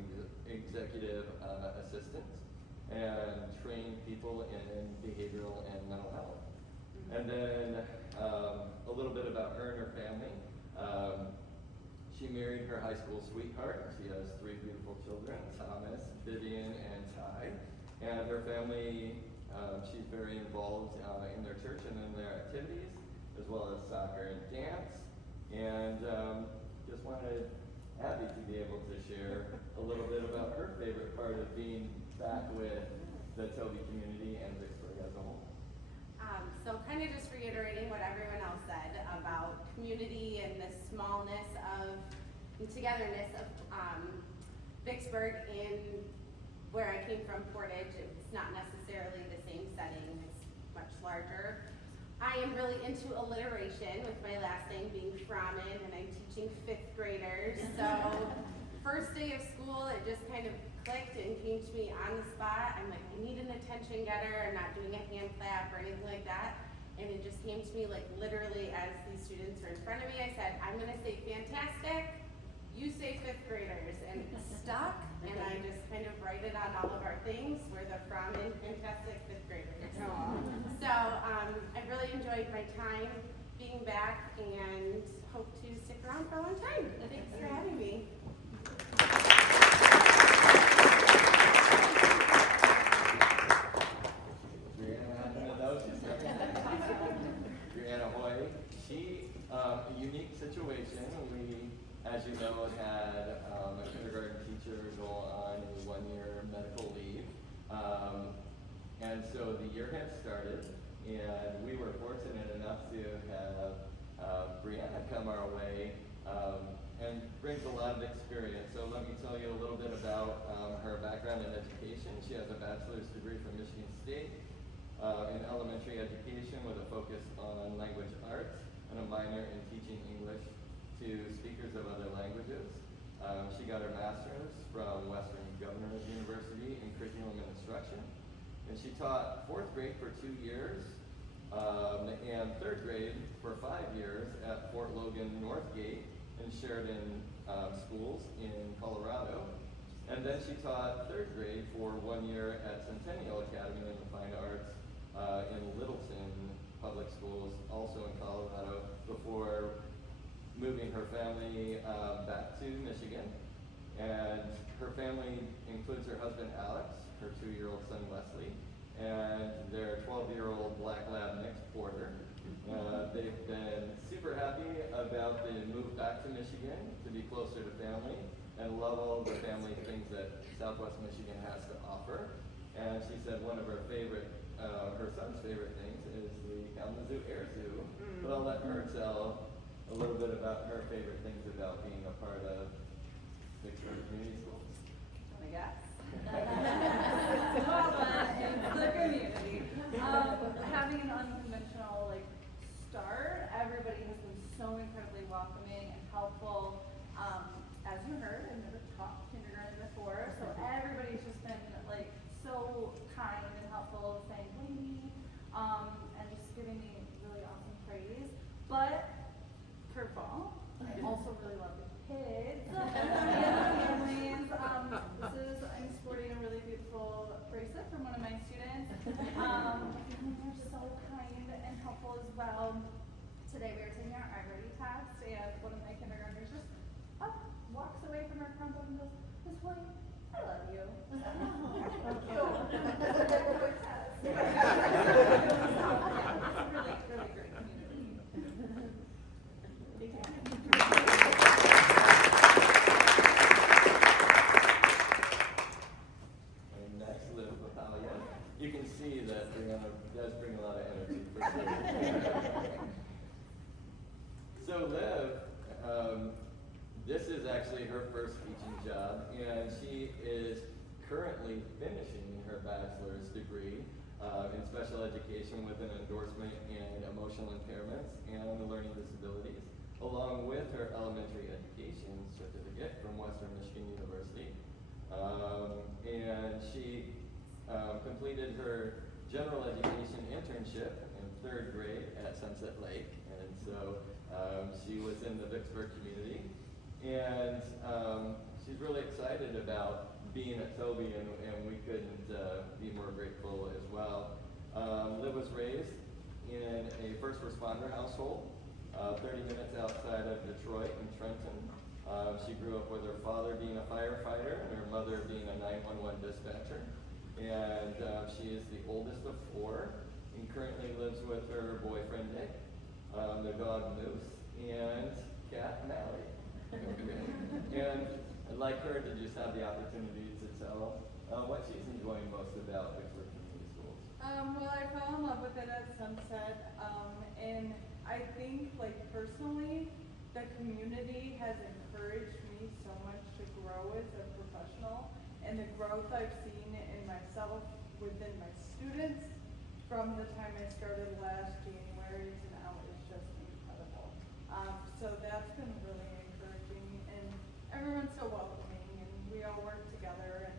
executive assistant and trained people in behavioral and mental health. And then a little bit about her and her family. She married her high school sweetheart. She has 3 beautiful children, Thomas, Vivian, and Ty. And her family, she's very involved in their church and in their activities, as well as soccer and dance. And just wanted Abby to be able to share a little bit about her favorite part of being back with the Toby community and Vicksburg as a whole. So kind of just reiterating what everyone else said about community and the smallness of and togetherness of Vicksburg and where I came from, Portage. It's not necessarily the same setting, it's much larger. I am really into alliteration with my last name being Froman, and I'm teaching 5th graders. So first day of school, it just kind of clicked and came to me on the spot. I'm like, I need an attention getter. I'm not doing a hand clap or anything like that. And it just came to me like literally as these students were in front of me. I said, I'm gonna say fantastic, you say 5th graders, and it stuck. And I just kind of write it on all of our things. We're the Froman fantastic 5th graders. So I really enjoyed my time being back and hope to stick around for a long time. Thanks for having me. Brianna Hoy, she, a unique situation. We, as you know, had a kindergarten teacher go on a 1-year medical leave. And so the year had started, and we were fortunate enough to have Brianna come our way and brings a lot of experience. So let me tell you a little bit about her background in education. She has a bachelor's degree from Michigan State in elementary education with a focus on language arts and a minor in teaching English to speakers of other languages. She got her master's from Western Governors University in curriculum and instruction. And she taught 4th grade for 2 years and 3rd grade for 5 years at Fort Logan Northgate and Sheridan schools in Colorado. And then she taught 3rd grade for 1 year at Centennial Academy in the Fine Arts in Littleton Public Schools, also in Colorado, before moving her family back to Michigan. And her family includes her husband Alex, her 2-year-old son Wesley, and their 12-year-old black lab mixed porter. They've been super happy about the move back to Michigan to be closer to family and love all the family things that Southwest Michigan has to offer. And she said one of her favorite, her son's favorite things is the Kalamazoo Air Zoo. But I'll let her tell a little bit about her favorite things about being a part of Vicksburg Community Schools. I guess. It's all fun and it's the community. Having an unconventional start, everybody has been so incredibly welcoming and helpful. As you heard, I've never taught kindergarten before, so everybody's just been so kind and helpful, saying hey me, and just giving me really awesome praise. But curveball, I also really love the kids and the families. I'm sporting a really beautiful bracelet from one of my students. They're so kind and helpful as well. Today we were taking our iReady test, and one of my kindergartners just walks away from her crumble and goes, Miss White, I love you. Thank you. That's a good test. It's a really, really great community. Thank you. And next, Liv Natalia. You can see that Brianna does bring a lot of energy for sure. So Liv, this is actually her first teaching job, and she is currently finishing her bachelor's degree in special education with an endorsement in emotional impairments and learning disabilities, along with her elementary education certificate from Western Michigan University. And she completed her general education internship in 3rd grade at Sunset Lake, and so she was in the Vicksburg community, and she's really excited about being at Toby, and we couldn't be more grateful as well. Liv was raised in a first responder household, 30 minutes outside of Detroit in Trenton. She grew up with her father being a firefighter and her mother being a 911 dispatcher. And she is the oldest of 4 and currently lives with her boyfriend Nick, their dog Moose, and cat Mallie. Okay. And like her, to just have the opportunity to tell what she's enjoying most about Vicksburg Community Schools. Well, I fell in love with it at Sunset, and I think, like, personally, the community has encouraged me so much to grow as a professional, and the growth I've seen in myself within my students from the time I started last January to now is just incredible. So that's been really encouraging, and everyone's so welcoming, and we all work together, and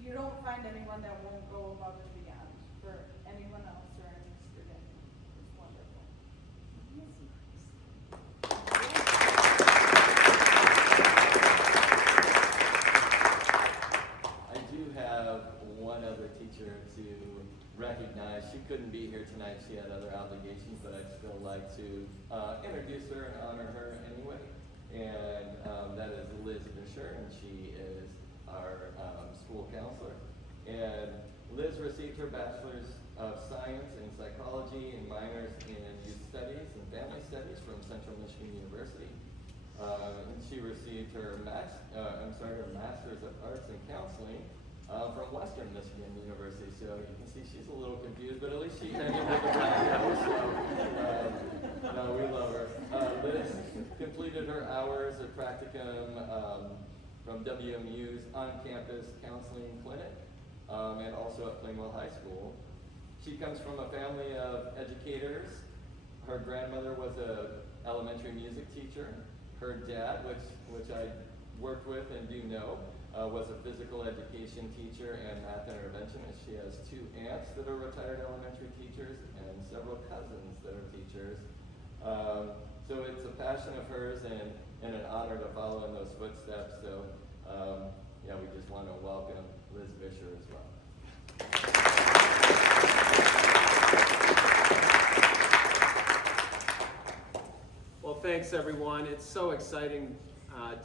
you don't find anyone that won't go above and beyond for anyone else or any student. It's wonderful. I do have one other teacher to recognize. She couldn't be here tonight. She had other obligations, but I'd still like to introduce her and honor her anyway. And that is Liz Fisher, and she is our school counselor. And Liz received her Bachelor's of Science in Psychology and minors in Youth Studies and Family Studies from Central Michigan University. And she received her Master's of Arts in Counseling from Western Michigan University. So you can see she's a little confused, but at least she ended with a black belt. So no, we love her. Liz completed her hours of practicum from WMU's on-campus counseling clinic and also at Plainwell High School. She comes from a family of educators. Her grandmother was an elementary music teacher. Her dad, which I worked with and do know, was a physical education teacher and math interventionist. She has 2 aunts that are retired elementary teachers and several cousins that are teachers. So it's a passion of hers and an honor to follow in those footsteps. So yeah, we just want to welcome Liz Fisher as well. Well, thanks everyone. It's so exciting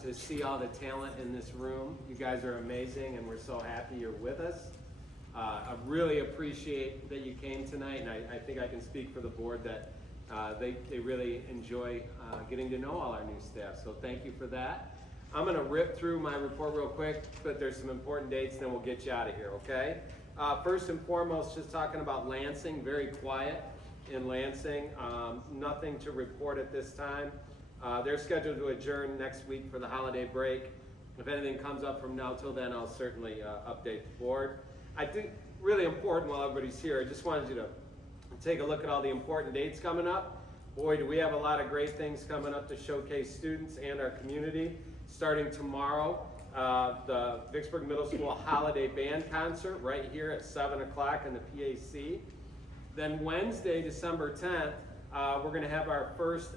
to see all the talent in this room. You guys are amazing, and we're so happy you're with us. I really appreciate that you came tonight, and I think I can speak for the board that they really enjoy getting to know all our new staff. So thank you for that. I'm going to rip through my report real quick, but there's some important dates, then we'll get you out of here, okay? First and foremost, just talking about Lansing, very quiet in Lansing. Nothing to report at this time. They're scheduled to adjourn next week for the holiday break. If anything comes up from now till then, I'll certainly update the board. I think really important while everybody's here, I just wanted you to take a look at all the important dates coming up. Boy, do we have a lot of great things coming up to showcase students and our community. Starting tomorrow, the Vicksburg Middle School Holiday Band Concert right here at 7 o'clock in the PAC. Then Wednesday, December 10th, we're going to have our first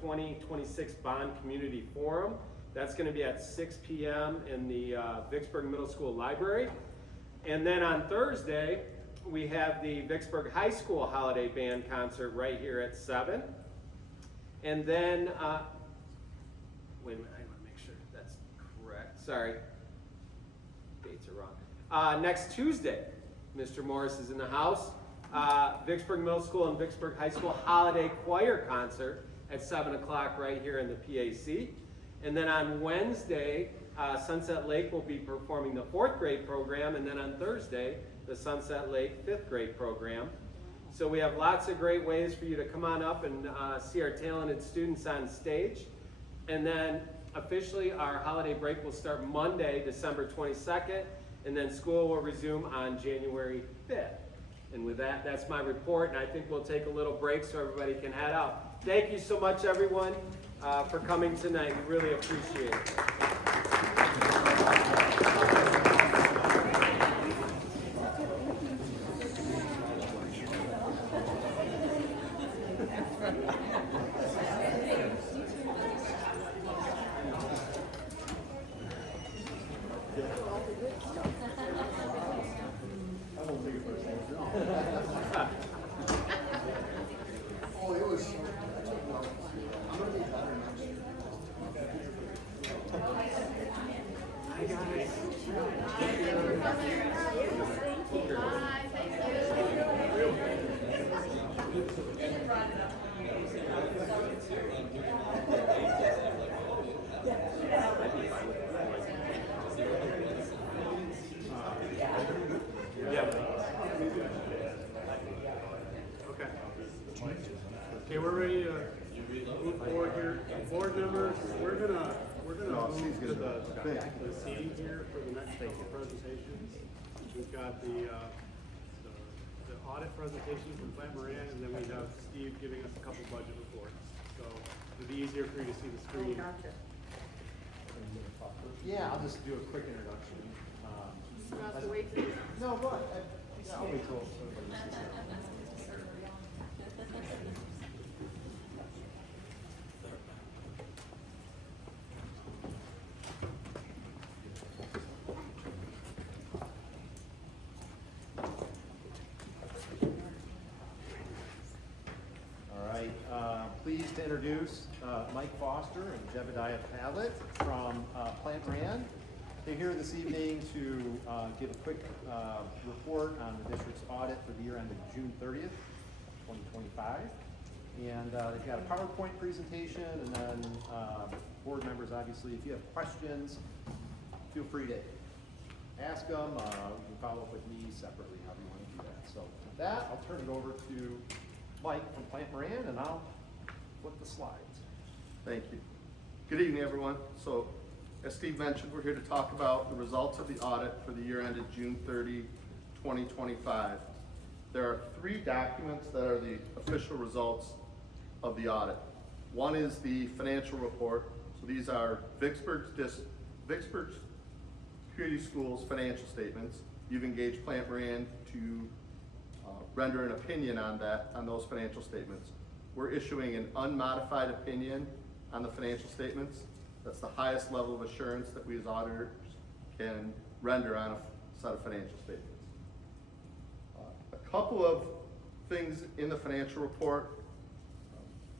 2026 Bond Community Forum. That's going to be at 6 p.m. in the Vicksburg Middle School Library. And then on Thursday, we have the Vicksburg High School Holiday Band Concert right here at 7. And then, wait a minute, I want to make sure that's correct. Sorry, dates are wrong. Next Tuesday, Mr. Morris is in the house. Vicksburg Middle School and Vicksburg High School Holiday Choir Concert at 7 o'clock right here in the PAC. And then on Wednesday, Sunset Lake will be performing the 4th grade program, and then on Thursday, the Sunset Lake 5th grade program. So we have lots of great ways for you to come on up and see our talented students on stage. And then officially our holiday break will start Monday, December 22nd, and then school will resume on January 5th. And with that, that's my report, and I think we'll take a little break so everybody can head out. Thank you so much, everyone, for coming tonight. We really appreciate it. Okay, we're ready to move forward here. Board members, we're gonna move to the seating here for the next couple of presentations. We've got the audit presentation from Plant Moran, and then we have Steve giving us a couple budget reports. So it'll be easier for you to see the screen. Yeah, I'll just do a quick introduction. You have to wait till No, go ahead. Yeah, I'll wait till everybody sits down. All right, pleased to introduce Mike Foster and Jebediah Pallett from Plant Moran. They're here this evening to give a quick report on the district's audit for the year ended June 30th, 2025. And they've got a PowerPoint presentation, and then board members, obviously, if you have questions, feel free to ask them. You can follow up with me separately, however you want to do that. So with that, I'll turn it over to Mike from Plant Moran, and I'll flip the slides. Thank you. Good evening, everyone. So, as Steve mentioned, we're here to talk about the results of the audit for the year ended June 30, 2025. There are 3 documents that are the official results of the audit. One is the financial report. So these are Vicksburg Community Schools financial statements. You've engaged Plant Moran to render an opinion on those financial statements. We're issuing an unmodified opinion on the financial statements. That's the highest level of assurance that we as auditors can render on a set of financial statements. A couple of things in the financial report.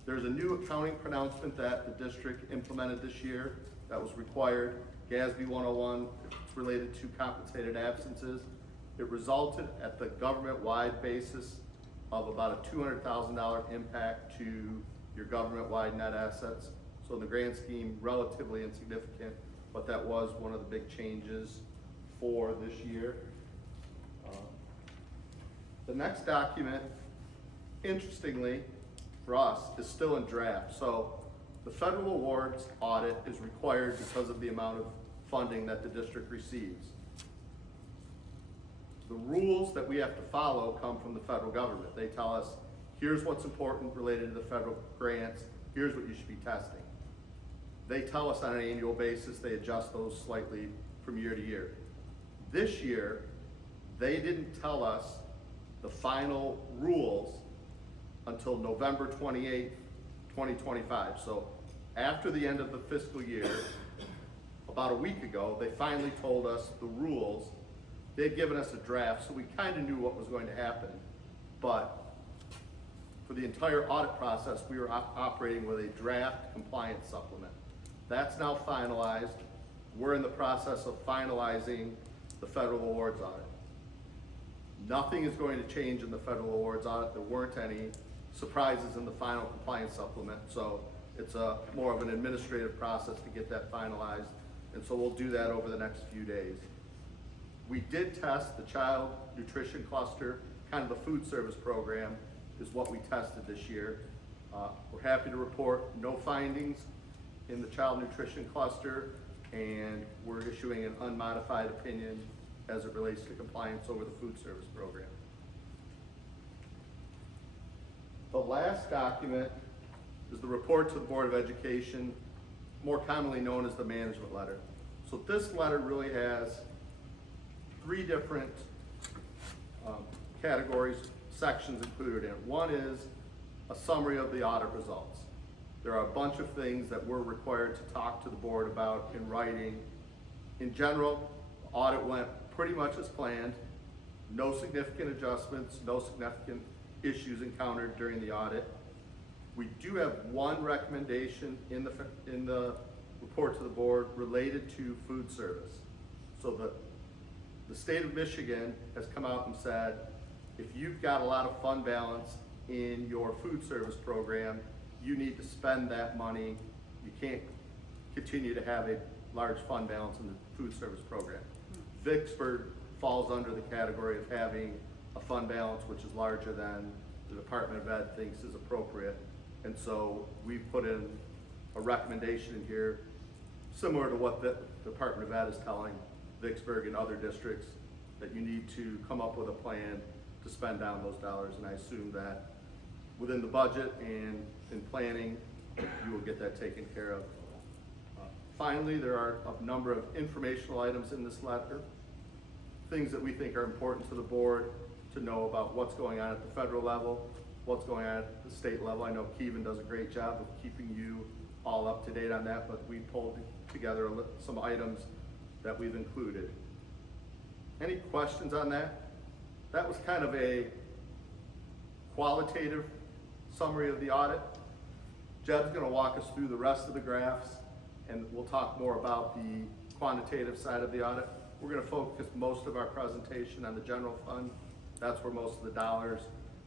There's a new accounting pronouncement that the district implemented this year that was required. GASB 101, it's related to compensated absences. It resulted at the government-wide basis of about a $200,000 impact to your government-wide net assets. So in the grand scheme, relatively insignificant, but that was one of the big changes for this year. The next document, interestingly for us, is still in draft. So the federal awards audit is required because of the amount of funding that the district receives. The rules that we have to follow come from the federal government. They tell us, here's what's important related to the federal grants, here's what you should be testing. They tell us on an annual basis, they adjust those slightly from year to year. This year, they didn't tell us the final rules until November 28th, 2025. So after the end of the fiscal year, about a week ago, they finally told us the rules. They'd given us a draft, so we kind of knew what was going to happen. But for the entire audit process, we were operating with a draft compliance supplement. That's now finalized. We're in the process of finalizing the federal awards audit. Nothing is going to change in the federal awards audit. There weren't any surprises in the final compliance supplement, so it's more of an administrative process to get that finalized, and so we'll do that over the next few days. We did test the child nutrition cluster, kind of the food service program is what we tested this year. We're happy to report no findings in the child nutrition cluster, and we're issuing an unmodified opinion as it relates to compliance over the food service program. The last document is the report to the Board of Education, more commonly known as the management letter. So this letter really has 3 different categories, sections included in it. One is a summary of the audit results. There are a bunch of things that we're required to talk to the board about in writing. In general, the audit went pretty much as planned. No significant adjustments, no significant issues encountered during the audit. We do have one recommendation in the report to the board related to food service. So the state of Michigan has come out and said, if you've got a lot of fund balance in your food service program, you need to spend that money. You can't continue to have a large fund balance in the food service program. Vicksburg falls under the category of having a fund balance which is larger than the Department of Ed thinks is appropriate. And so we've put in a recommendation in here similar to what the Department of Ed is telling Vicksburg and other districts, that you need to come up with a plan to spend down those dollars. And I assume that within the budget and in planning, you will get that taken care of. Finally, there are a number of informational items in this letter, things that we think are important to the board to know about what's going on at the federal level, what's going on at the state level. I know Kevin does a great job of keeping you all up to date on that, but we pulled together some items that we've included. Any questions on that? That was kind of a qualitative summary of the audit. Jeb's going to walk us through the rest of the graphs, and we'll talk more about the quantitative side of the audit. We're going to focus most of our presentation on the general fund. That's where most of the dollars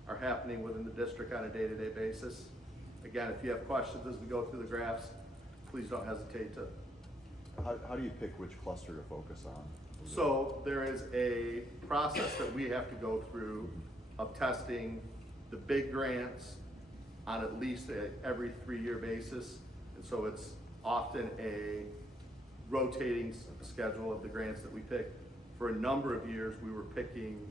are happening within the district on a day-to-day basis. Again, if you have questions as we go through the graphs, please don't hesitate to. How do you pick which cluster to focus on? So there is a process that we have to go through of testing the big grants on at least every 3-year basis. And so it's often a rotating schedule of the grants that we pick. For a number of years, we were picking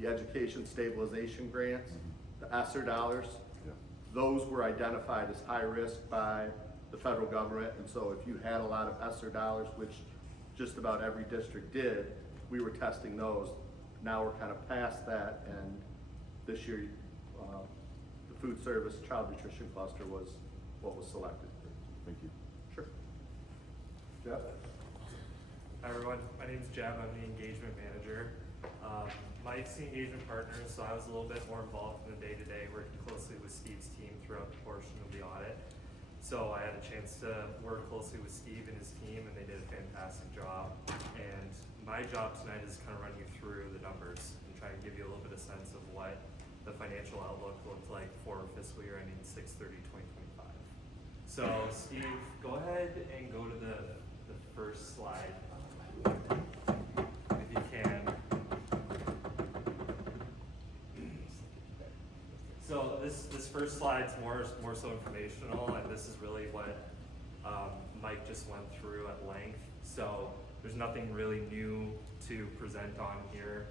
the education stabilization grants, the ESSER dollars. Yeah. Those were identified as high risk by the federal government. And so if you had a lot of ESSER dollars, which just about every district did, we were testing those. Now we're kind of past that, and this year, the food service child nutrition cluster was what was selected. Thank you. Sure. Jeff? Hi everyone, my name is Jeb, I'm the engagement manager. Mike's the engagement partner, so I was a little bit more involved in the day-to-day, working closely with Steve's team throughout the portion of the audit. So I had a chance to work closely with Steve and his team, and they did a fantastic job. And my job tonight is kind of run you through the numbers and try and give you a little bit of sense of what the financial outlook looked like for fiscal year ending 6/30/2025. So Steve, go ahead and go to the first slide, if you can. So this first slide's more so informational, and this is really what Mike just went through at length. So there's nothing really new to present on here.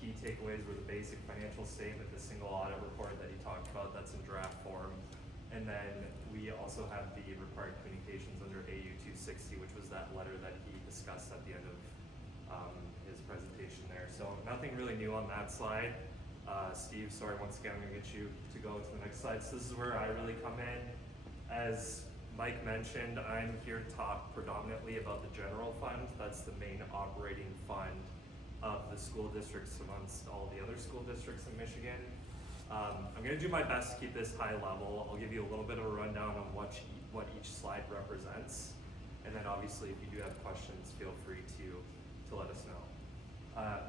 Key takeaways were the basic financial statement, the single audit report that he talked about, that's in draft form. And then we also have the required communications under AU 260, which was that letter that he discussed at the end of his presentation there. So nothing really new on that slide. Steve, sorry, once again, I'm gonna get you to go to the next slide. So this is where I really come in. As Mike mentioned, I'm here to talk predominantly about the general fund. That's the main operating fund of the school districts amongst all the other school districts in Michigan. I'm gonna do my best to keep this high level. I'll give you a little bit of a rundown on what each slide represents. And then obviously, if you do have questions, feel free to let us know.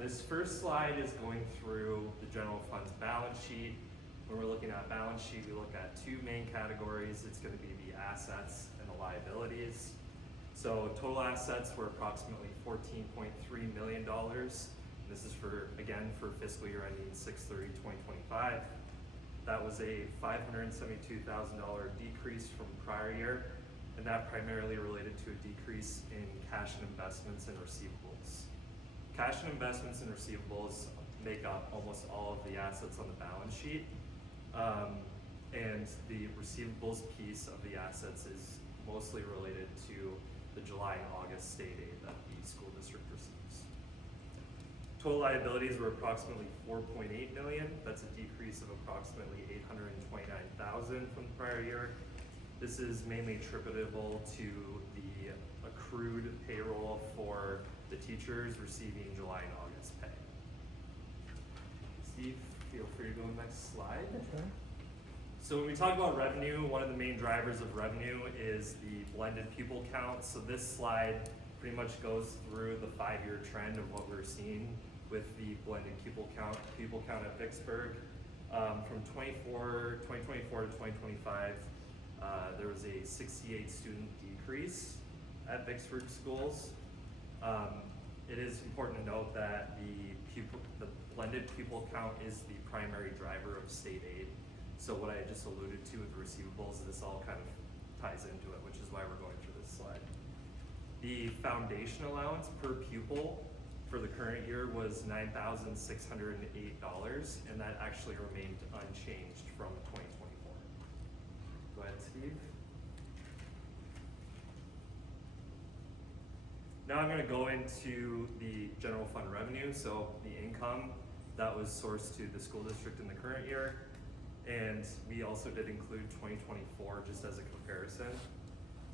This first slide is going through the general fund's balance sheet. When we're looking at balance sheet, we look at two main categories. It's going to be the assets and the liabilities. So total assets were approximately $14.3 million. This is for fiscal year ending 6/30/2025. That was a $572,000 decrease from prior year, and that primarily related to a decrease in cash and investments and receivables. Cash and investments and receivables make up almost all of the assets on the balance sheet. And the receivables piece of the assets is mostly related to the July and August state aid that the school district receives. Total liabilities were approximately $4.8 million. That's a decrease of approximately $829,000 from the prior year. This is mainly attributable to the accrued payroll for the teachers receiving July and August pay. Steve, feel free to go to the next slide. Okay. So when we talk about revenue, one of the main drivers of revenue is the blended pupil count. So this slide pretty much goes through the 5-year trend of what we're seeing with the blended pupil count at Vicksburg. From 2024 to 2025, there was a 68 student decrease at Vicksburg schools. It is important to note that the blended pupil count is the primary driver of state aid. So what I just alluded to with the receivables, this all kind of ties into it, which is why we're going through this slide. The foundation allowance per pupil for the current year was $9,608, and that actually remained unchanged from 2024. Go ahead, Steve. Now I'm going to go into the general fund revenue, so the income that was sourced to the school district in the current year, and we also did include 2024 just as a comparison.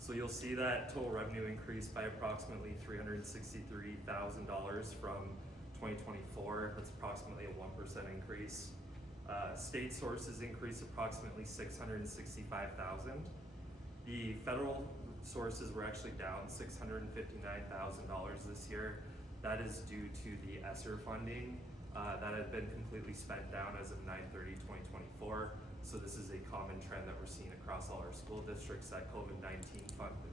So you'll see that total revenue increased by approximately $363,000 from 2024. That's approximately a 1% increase. State sources increased approximately $665,000. The federal sources were actually down $659,000 this year. That is due to the ESSER funding that had been completely spent down as of 9/30/2024. So this is a common trend that we're seeing across all our school districts, that COVID-19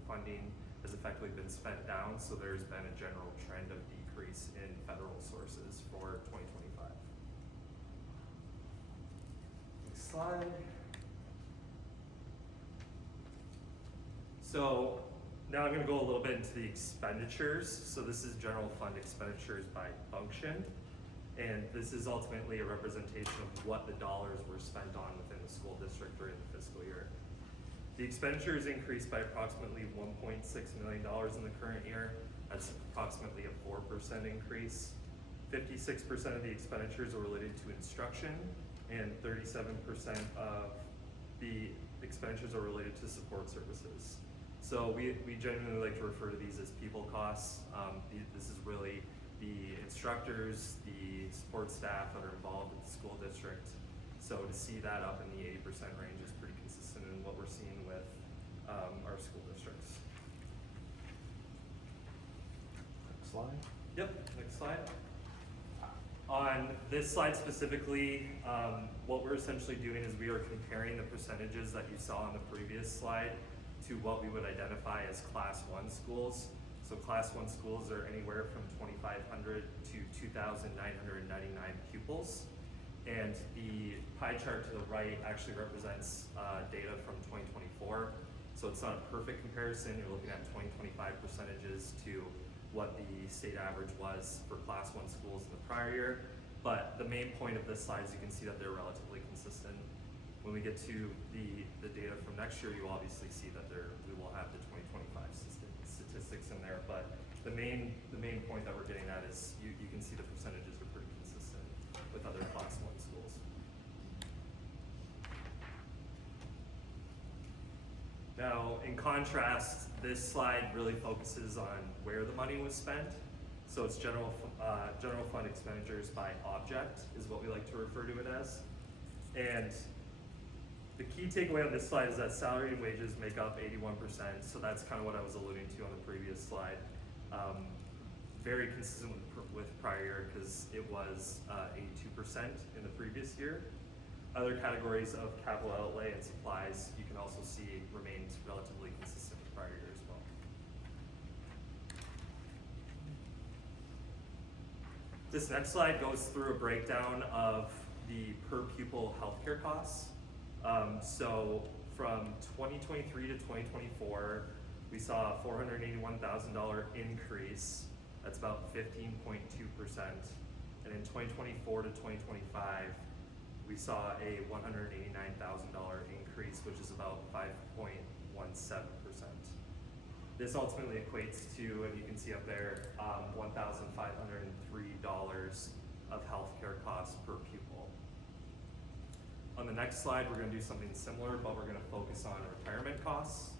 funding has effectively been spent down. So there's been a general trend of decrease in federal sources for 2025. Next slide. So now I'm going to go a little bit into the expenditures. So this is general fund expenditures by function. And this is ultimately a representation of what the dollars were spent on within the school district during the fiscal year. The expenditures increased by approximately $1.6 million in the current year. That's approximately a 4% increase. 56% of the expenditures are related to instruction, and 37% of the expenditures are related to support services. So we genuinely like to refer to these as people costs. This is really the instructors, the support staff that are involved with the school district. So to see that up in the 80% range is pretty consistent in what we're seeing with our school districts. Next slide. Yep, next slide. On this slide specifically, what we're essentially doing is we are comparing the percentages that you saw on the previous slide to what we would identify as Class 1 schools. So Class 1 schools are anywhere from 2,500 to 2,999 pupils. And the pie chart to the right actually represents data from 2024. So it's not a perfect comparison. You're looking at 2025 percentages to what the state average was for Class 1 schools in the prior year. But the main point of this slide is you can see that they're relatively consistent. When we get to the data from next year, you obviously see that we will have the 2025 statistics in there. But the main point that we're getting at is you can see the percentages are pretty consistent with other Class 1 schools. Now, in contrast, this slide really focuses on where the money was spent. So it's general fund expenditures by object is what we like to refer to it as. And the key takeaway on this slide is that salary and wages make up 81%. So that's kind of what I was alluding to on the previous slide. Very consistent with prior year because it was 82% in the previous year. Other categories of capital outlay and supplies you can also see remained relatively consistent with prior year as well. This next slide goes through a breakdown of the per pupil healthcare costs. So from 2023 to 2024, we saw a $481,000 increase. That's about 15.2%. And in 2024 to 2025, we saw a $189,000 increase, which is about 5.17%. This ultimately equates to, and you can see up there, $1,503 of healthcare costs per pupil. On the next slide, we're going to do something similar, but we're going to focus on retirement costs.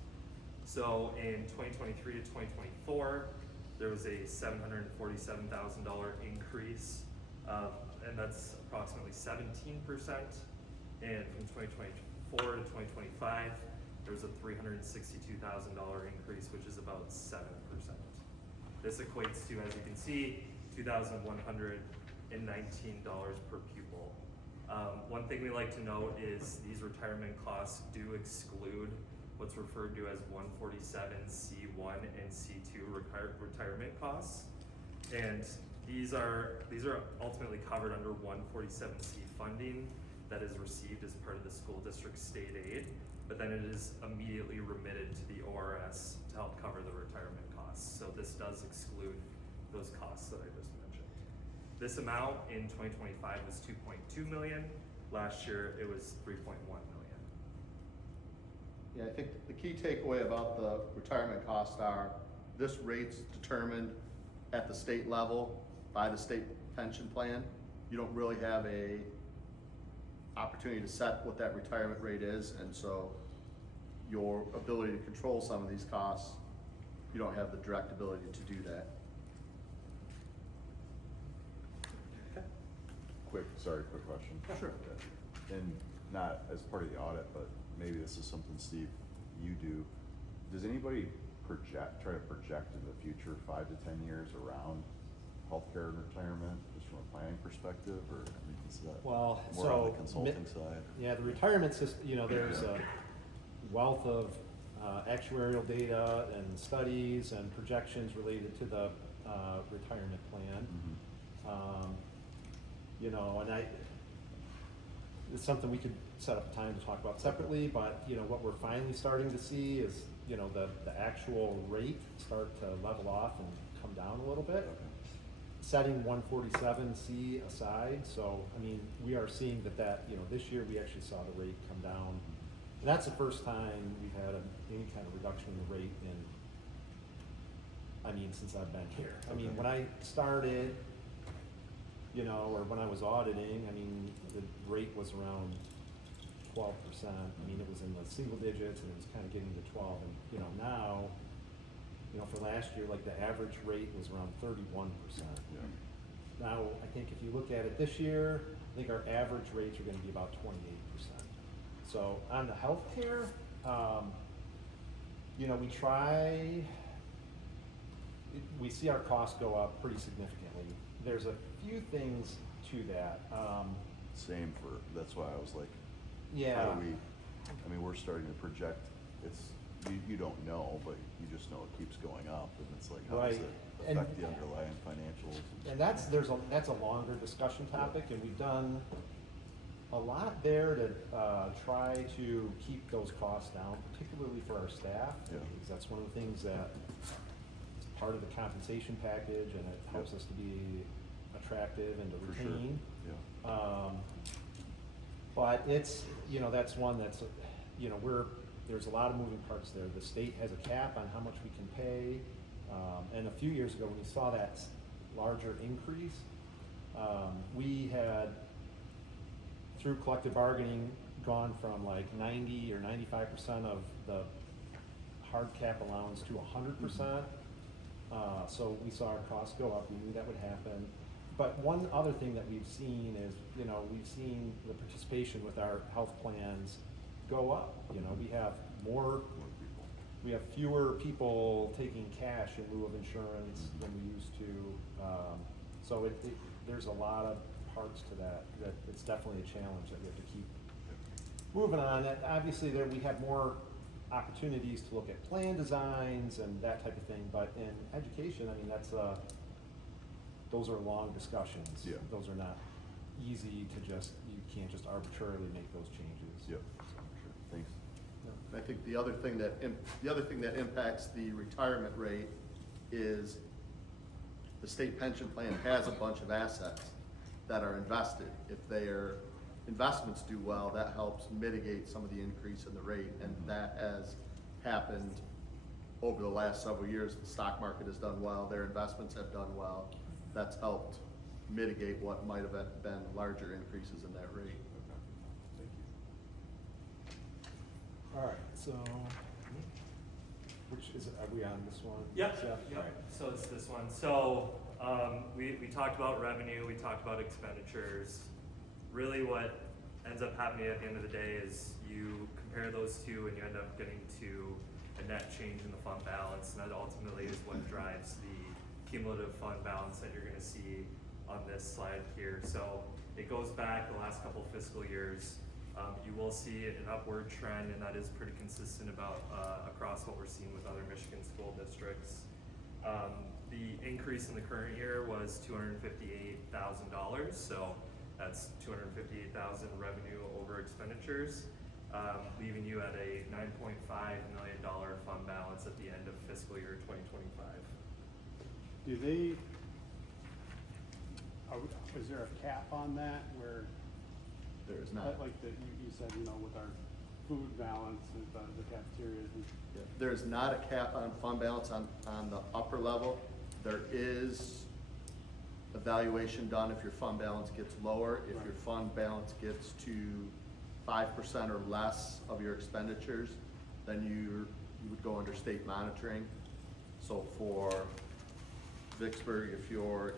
So in 2023 to 2024, there was a $747,000 increase, and that's approximately 17%. And from 2024 to 2025, there was a $362,000 increase, which is about 7%. This equates to, as you can see, $2,119 per pupil. One thing we like to note is these retirement costs do exclude what's referred to as 147C1 and C2 retirement costs. And these are ultimately covered under 147C funding that is received as part of the school district state aid, but then it is immediately remitted to the ORS to help cover the retirement costs. So this does exclude those costs that I just mentioned. This amount in 2025 was 2.2 million. Last year it was 3.1 million. Yeah, I think the key takeaway about the retirement costs are this rate's determined at the state level by the state pension plan. You don't really have a opportunity to set what that retirement rate is, and so your ability to control some of these costs, you don't have the direct ability to do that. Quick question. Sure. And not as part of the audit, but maybe this is something, Steve, you do. Does anybody try to project in the future 5 to 10 years around healthcare and retirement, just from a planning perspective, or I mean, is that well, more so on the consulting side? Yeah, the retirement system, there's a wealth of actuarial data and studies and projections related to the retirement plan. And it's something we could set up a time to talk about separately, but what we're finally starting to see is the actual rate start to level off and come down a little bit. Setting 147C aside, so I mean we are seeing that this year we actually saw the rate come down, and that's the first time we've had any kind of reduction in the rate since I've been here. I mean, when I started, or when I was auditing, the rate was around 12%. It was in the single digits, and it was kind of getting to 12. And now, for last year, like the average rate was around 31%. Yeah. Now, I think if you look at it this year, I think our average rates are going to be about 28%. So on the healthcare, we see our costs go up pretty significantly. There's a few things to that. Same that's why I was like, yeah. How do we, we're starting to project, you don't know, but you just know it keeps going up, and it's like, how does it affect the underlying financials? And that's a longer discussion topic, and we've done a lot there to try to keep those costs down, particularly for our staff. Yeah. Because that's one of the things that is part of the compensation package, and it helps us to be attractive and to retain. Sure. Yeah. But it's, that's one that's, there's a lot of moving parts there. The state has a cap on how much we can pay. And a few years ago, when we saw that larger increase, we had, through collective bargaining, gone from like 90 or 95% of the hard cap allowance to 100%. So we saw our costs go up. We knew that would happen. But one other thing that we've seen is, we've seen the participation with our health plans go up. We have fewer people taking cash in lieu of insurance than we used to. So there's a lot of parts to that it's definitely a challenge that we have to keep moving on. And obviously we have more opportunities to look at plan designs and that type of thing, but in education, those are long discussions. Yeah. Those are not easy to you can't just arbitrarily make those changes. Yep. Sure. Thanks. I think the other thing that impacts the retirement rate is the state pension plan has a bunch of assets that are invested. If their investments do well, that helps mitigate some of the increase in the rate, and that has happened over the last several years. The stock market has done well, their investments have done well. That's helped mitigate what might have been larger increases in that rate. Thank you. All right, so which is it? Are we on this one? Yep. Jeff? Yep. All right. So it's this one. So we talked about revenue, we talked about expenditures. Really what ends up happening at the end of the day is you compare those two and you end up getting to a net change in the fund balance, and that ultimately is what drives the cumulative fund balance that you're gonna see on this slide here. So it goes back the last couple fiscal years. You will see an upward trend, and that is pretty consistent about across what we're seeing with other Michigan school districts. The increase in the current year was $258,000, so that's $258,000 revenue over expenditures, leaving you at a $9.5 million fund balance at the end of fiscal year 2025. Do they, is there a cap on that where? There is not. Like that you said, you know, with our food balance and the cafeterias and. There is not a cap on fund balance on the upper level. There is evaluation done if your fund balance gets lower. If your fund balance gets to 5% or less of your expenditures, then you would go under state monitoring. So for Vicksburg, if your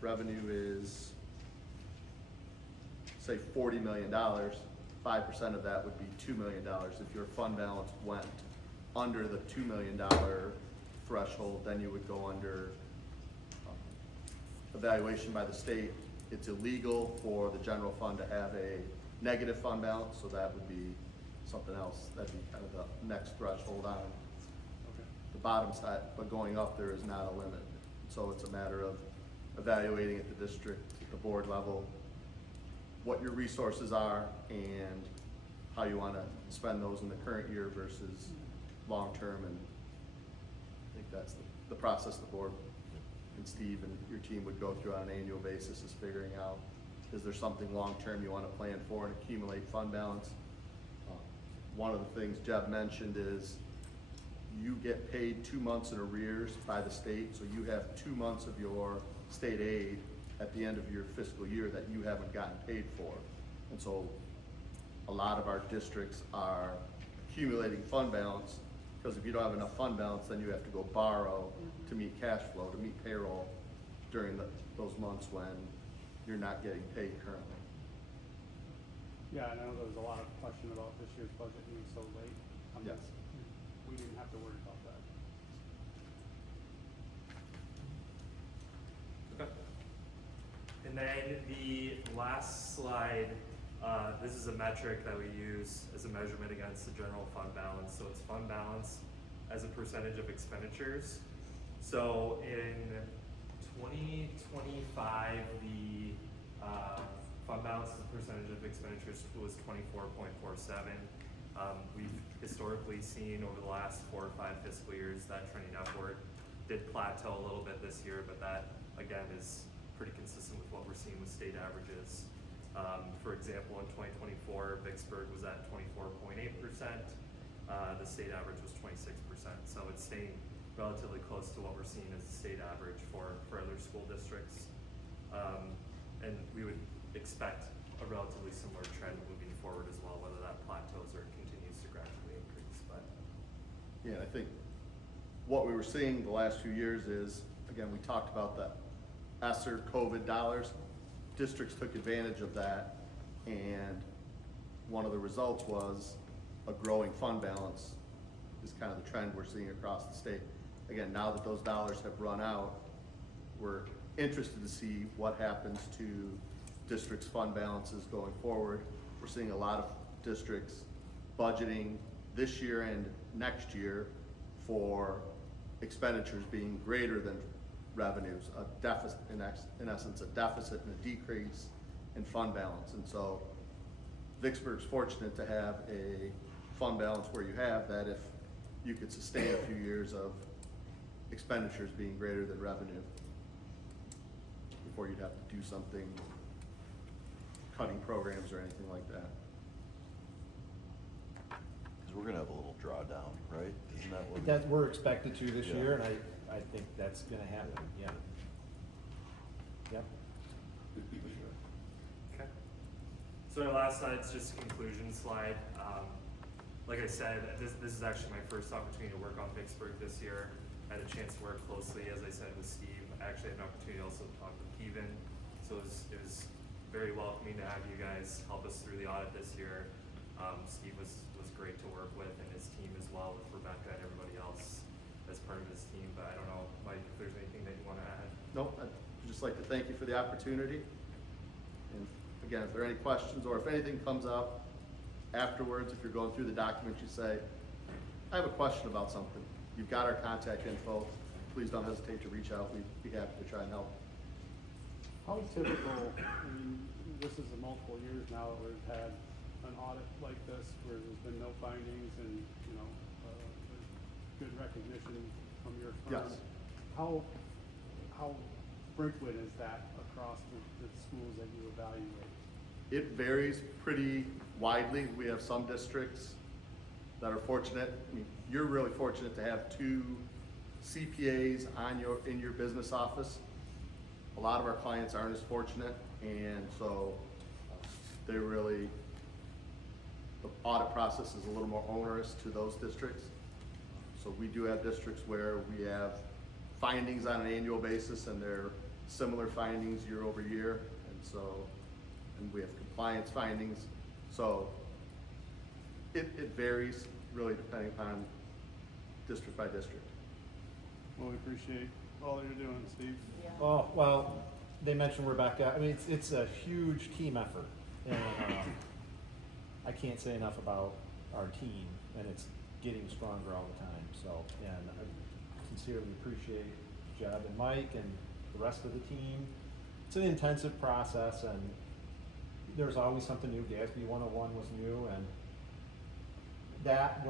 revenue is, say, $40 million, 5% of that would be $2 million. If your fund balance went under the $2 million threshold, then you would go under evaluation by the state. It's illegal for the general fund to have a negative fund balance, so that would be something else. That'd be kind of the next threshold on the bottom side, but going up there is not a limit. So it's a matter of evaluating at the district, at the board level, what your resources are and how you want to spend those in the current year versus long-term. And I think that's the process the board and Steve and your team would go through on an annual basis, is figuring out, is there something long-term you want to plan for and accumulate fund balance? One of the things Jeb mentioned is you get paid 2 months in arrears by the state, so you have 2 months of your state aid at the end of your fiscal year that you haven't gotten paid for. And so a lot of our districts are accumulating fund balance, because if you don't have enough fund balance, then you have to go borrow to meet cash flow, to meet payroll during those months when you're not getting paid currently. Yeah, I know there was a lot of question about this year's budget being so late. Yes. We didn't have to worry about that. Okay. And then the last slide, this is a metric that we use as a measurement against the general fund balance. So it's fund balance as a percentage of expenditures. So in 2025, the fund balance as a percentage of expenditures was 24.47. We've historically seen over the last 4 or 5 fiscal years that trending upward. Did plateau a little bit this year, but that again is pretty consistent with what we're seeing with state averages. For example, in 2024, Vicksburg was at 24.8%. The state average was 26%. So it's staying relatively close to what we're seeing as a state average for other school districts. And we would expect a relatively similar trend moving forward as well, whether that plateaus or continues to gradually increase. But yeah, I think what we were seeing the last few years is, again, we talked about the ESSER COVID dollars. Districts took advantage of that, and one of the results was a growing fund balance is kind of the trend we're seeing across the state. Again, now that those dollars have run out, we're interested to see what happens to districts' fund balances going forward. We're seeing a lot of districts budgeting this year and next year for expenditures being greater than revenues, a deficit, in essence, a deficit and a decrease in fund balance. And so Vicksburg's fortunate to have a fund balance where you have that if you could sustain a few years of expenditures being greater than revenue before you'd have to do something, cutting programs or anything like that. Because we're gonna have a little drawdown, right? Isn't that what? That we're expected to this Yeah. year, and I think that's gonna happen, yeah. Yep. okay. So our last slide is just a conclusion slide. Like I said, this is actually my first opportunity to work on Vicksburg this year. I had a chance to work closely, as I said, with Steve. I actually had an opportunity also to talk with Kevin. So it was very welcoming to have you guys help us through the audit this year. Steve was great to work with, and his team as well, with Rebecca and everybody else as part of this team, but I don't know, Mike, if there's anything that you wanna add. Nope, I'd just like to thank you for the opportunity. And again, if there are any questions or if anything comes up afterwards, if you're going through the documents, you say, I have a question about something. You've got our contact info. Please don't hesitate to reach out. We'd be happy to try and help. How typical, I mean, this is multiple years now that we've had an audit like this where there's been no findings and, you know, good recognition from your firm. Yes. How frequent is that across the schools that you evaluate? It varies pretty widely. We have some districts that are fortunate. I mean, you're really fortunate to have 2 CPAs in your business office. A lot of our clients aren't as fortunate, and so the audit process is a little more onerous to those districts. So we do have districts where we have findings on an annual basis, and they're similar findings year over year, and we have compliance findings. So it varies really depending upon district by district. Well, we appreciate all that you're doing, Steve. Oh, well, they mentioned Rebecca. I mean, it's a huge team effort. And I can't say enough about our team, and it's getting stronger all the time. So, and I sincerely appreciate Jeb and Mike and the rest of the team. It's an intensive process, and there's always something new. GASB 101 was new, and that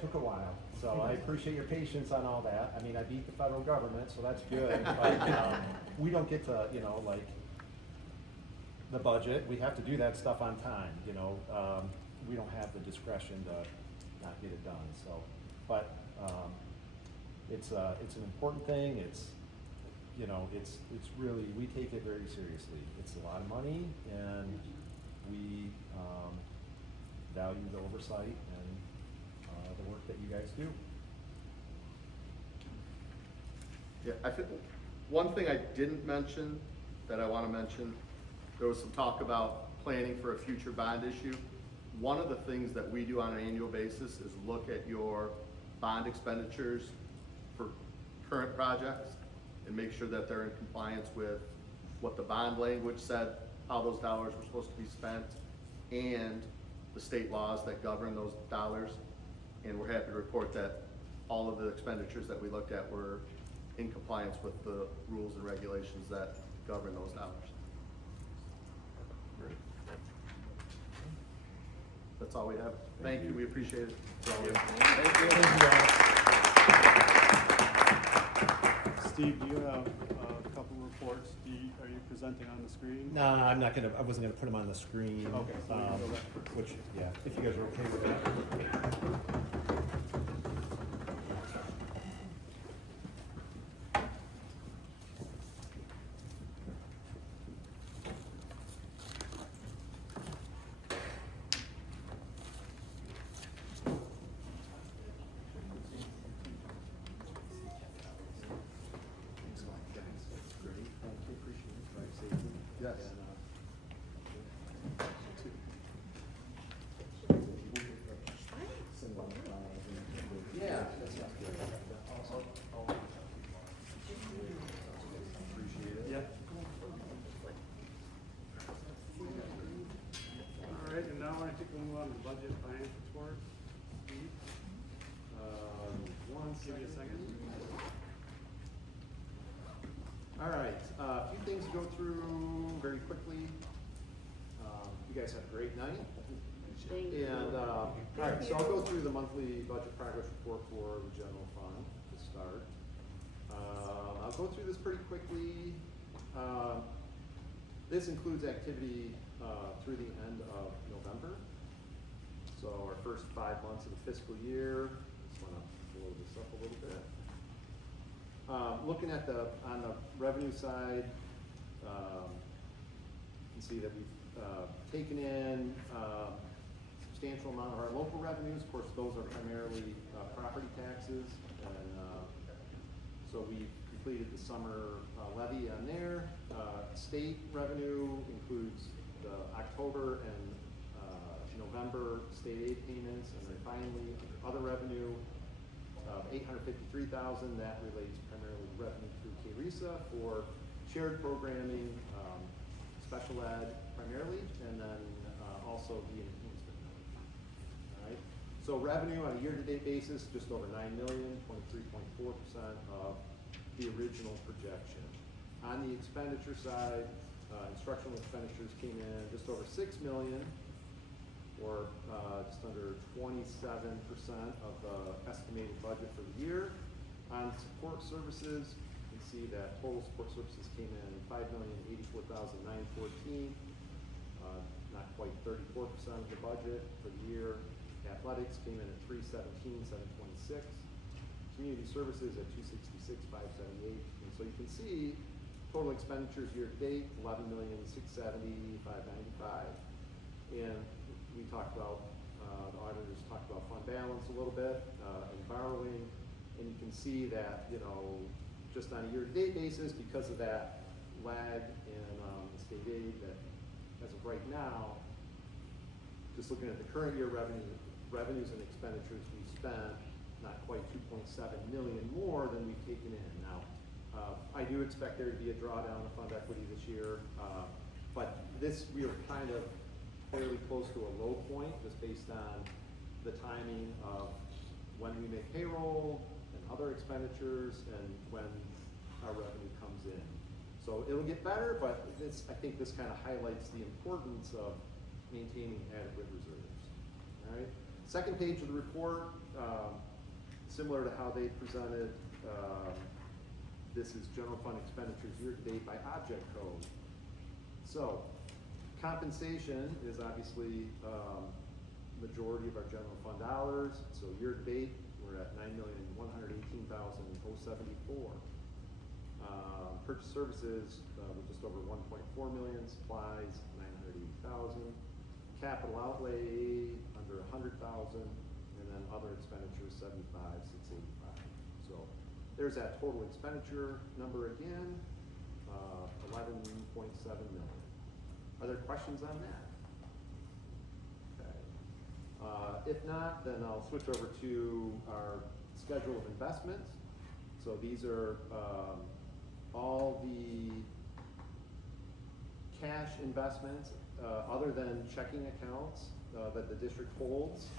took a while. So I appreciate your patience on all that. I mean, I beat the federal government, so that's good. But we don't get to, like the budget. We have to do that stuff on time. We don't have the discretion to not get it done. So, but it's an important thing. It's really, we take it very seriously. It's a lot of money, and we value the oversight and the work that you guys do. Yeah, I think one thing I didn't mention that I want to mention, there was some talk about planning for a future bond issue. One of the things that we do on an annual basis is look at your bond expenditures for current projects and make sure that they're in compliance with what the bond language said, how those dollars were supposed to be spent, and the state laws that govern those dollars. And we're happy to report that all of the expenditures that we looked at were in compliance with the rules and regulations that govern those dollars. Great. That's all we have. Thank you. We appreciate it. Steve, do you have a couple reports? Are you presenting on the screen? No, I wasn't gonna put them on the screen. Okay, so we can go back first. Which, yeah, if you guys are okay with that. Yes. Yeah, that's not good. Appreciate it. Yeah. All right, and now I think we'll move on to budget finance report. Steve? Give me a second. All right, a few things to go through very quickly. You guys had a great night. And, all right, so I'll go through the monthly budget progress report for the general fund to start. I'll go through this pretty quickly. This includes activity through the end of November. So our first 5 months of the fiscal year. Just want to blow this up a little bit. Looking at on the revenue side, you can see that we've taken in substantial amount of our local revenues. Of course, those are primarily property taxes, and so we completed the summer levy on there. State revenue includes the October and November state aid payments, and then finally, other revenue, of $853,000. That relates primarily to revenue through KRESA for shared programming, special ed primarily, and then also the enhancement. All right. So revenue on a year-to-date basis, just over $9 million, 23.4% of the original projection. On the expenditure side, instructional expenditures came in just over $6 million, or just under 27% of the estimated budget for the year. On support services, you can see that total support services came in $5,084,914, not quite 34% of the budget for the year. Athletics came in at $317,726. Community services at $266,578. And so you can see total expenditures year to date, $11,670,595. And we talked about, the auditors talked about fund balance a little bit, and borrowing. And you can see that, you know, just on a year-to-date basis, because of that lag in state aid, that as of right now, just looking at the current year revenues and expenditures, we've spent not quite 2.7 million more than we've taken in. Now, I do expect there to be a drawdown of fund equity this year, but this, we are kind of fairly close to a low point, just based on the timing of when we make payroll and other expenditures and when our revenue comes in. So it'll get better, but this, I think this kind of highlights the importance of maintaining adequate reserves. All right. Second page of the report, similar to how they presented, this is general fund expenditures year to date by object code. So compensation is obviously majority of our general fund dollars. So year to date, we're at $9,118,074. Purchase services, we're just over 1.4 million. Supplies, 980,000. Capital outlay, under 100,000. And then other expenditures, 75,685. So there's that total expenditure number again, 11.7 million. Are there questions on that? Okay. If not, then I'll switch over to our schedule of investments. So these are all the cash investments other than checking accounts that the district holds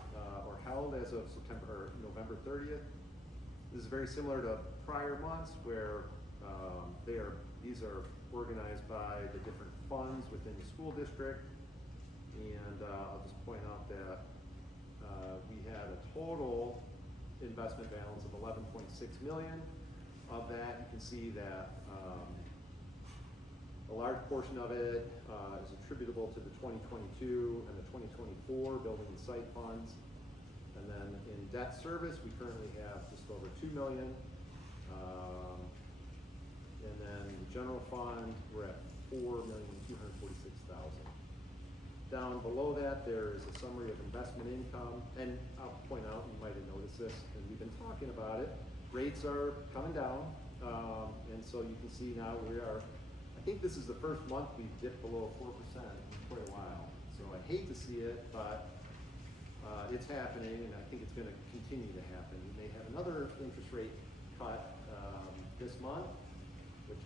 or held as of November 30th. This is very similar to prior months where these are organized by the different funds within the school district. And I'll just point out that we had a total investment balance of 11.6 million. Of that, you can see that a large portion of it is attributable to the 2022 and the 2024 building and site funds. And then in debt service, we currently have just over 2 million. And then the general fund, we're at 4,246,000. Down below that, there is a summary of investment income. And I'll point out, you might have noticed this, and we've been talking about it. Rates are coming down, and so you can see now we are, I think this is the first month we've dipped below 4% in quite a while. So I hate to see it, but it's happening, and I think it's going to continue to happen. We may have another interest rate cut this month, which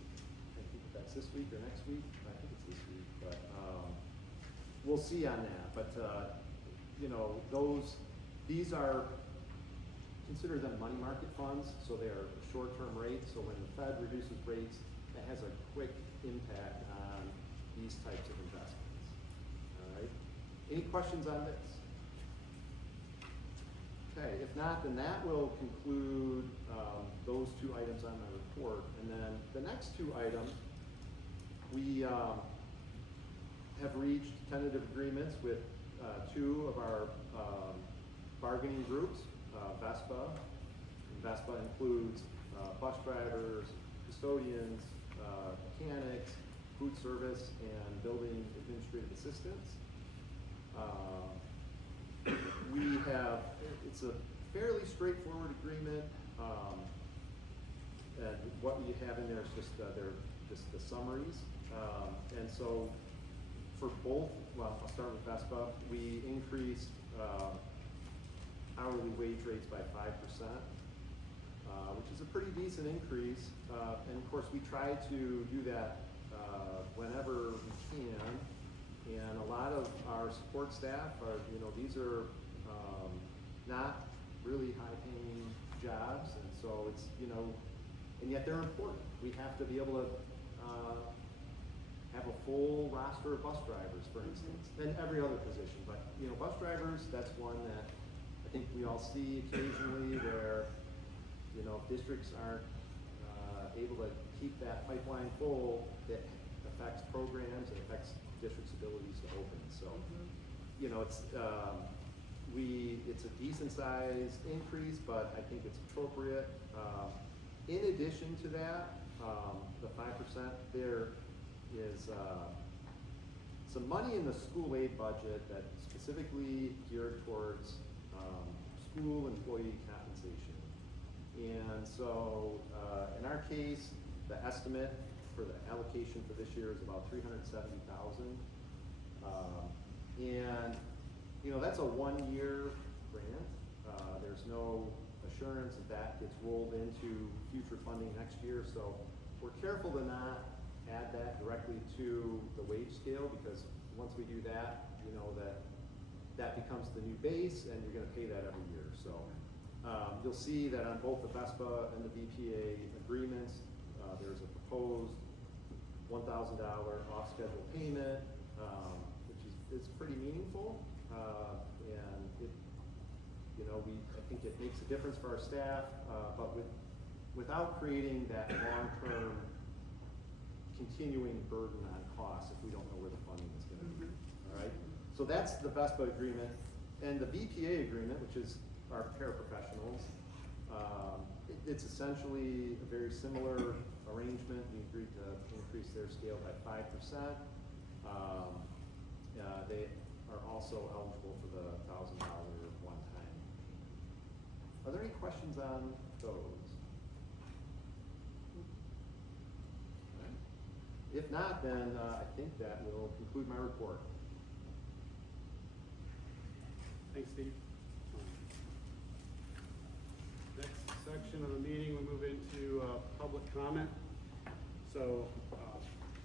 I think if that's this week or next week. I think it's this week, but we'll see on that. But you know, these are, consider them money market funds, so they are short-term rates. So when the Fed reduces rates, that has a quick impact on these types of investments. All right. Any questions on this? Okay. If not, then that will conclude those two items on my report. And then the next two items, we have reached tentative agreements with two of our bargaining groups. VESPA. And VESPA includes bus drivers, custodians, mechanics, food service, and building administrative assistants. It's a fairly straightforward agreement, and what you have in there is just they're just the summaries. And so for both, well, I'll start with VESPA. We increased hourly wage rates by 5%. which is a pretty decent increase. And of course, we try to do that whenever we can. And a lot of our support staff are, these are not really high-paying jobs, and so it's, and yet they're important. We have to be able to have a full roster of bus drivers, for instance, and every other position. But, bus drivers, that's one that I think we all see occasionally where, districts aren't able to keep that pipeline full, that affects programs, it affects districts' abilities to open. So, it's a decent sized increase, but I think it's appropriate. In addition to that, the 5%, there is some money in the school aid budget that specifically geared towards school employee compensation. And so, in our case, the estimate for the allocation for this year is about $370,000. And that's a one-year grant. There's no assurance that gets rolled into future funding next year. So we're careful to not add that directly to the wage scale, because once we do that, that becomes the new base, and you're going to pay that every year. So you'll see that on both the VESPA and the VPA agreements, there's a proposed $1,000 off-schedule payment, which is pretty meaningful, and it, I think it makes a difference for our staff, but without creating that long-term continuing burden on costs if we don't know where the funding is going to be. All right. So that's the VESPA agreement, and the VPA agreement, which is our paraprofessionals. It's essentially a very similar arrangement. We agreed to increase their scale by 5%. They are also eligible for the $1,000 one-time. Are there any questions on those? If not, then I think that will conclude my report. Thanks, Steve. Next section of the meeting, we move into public comment. So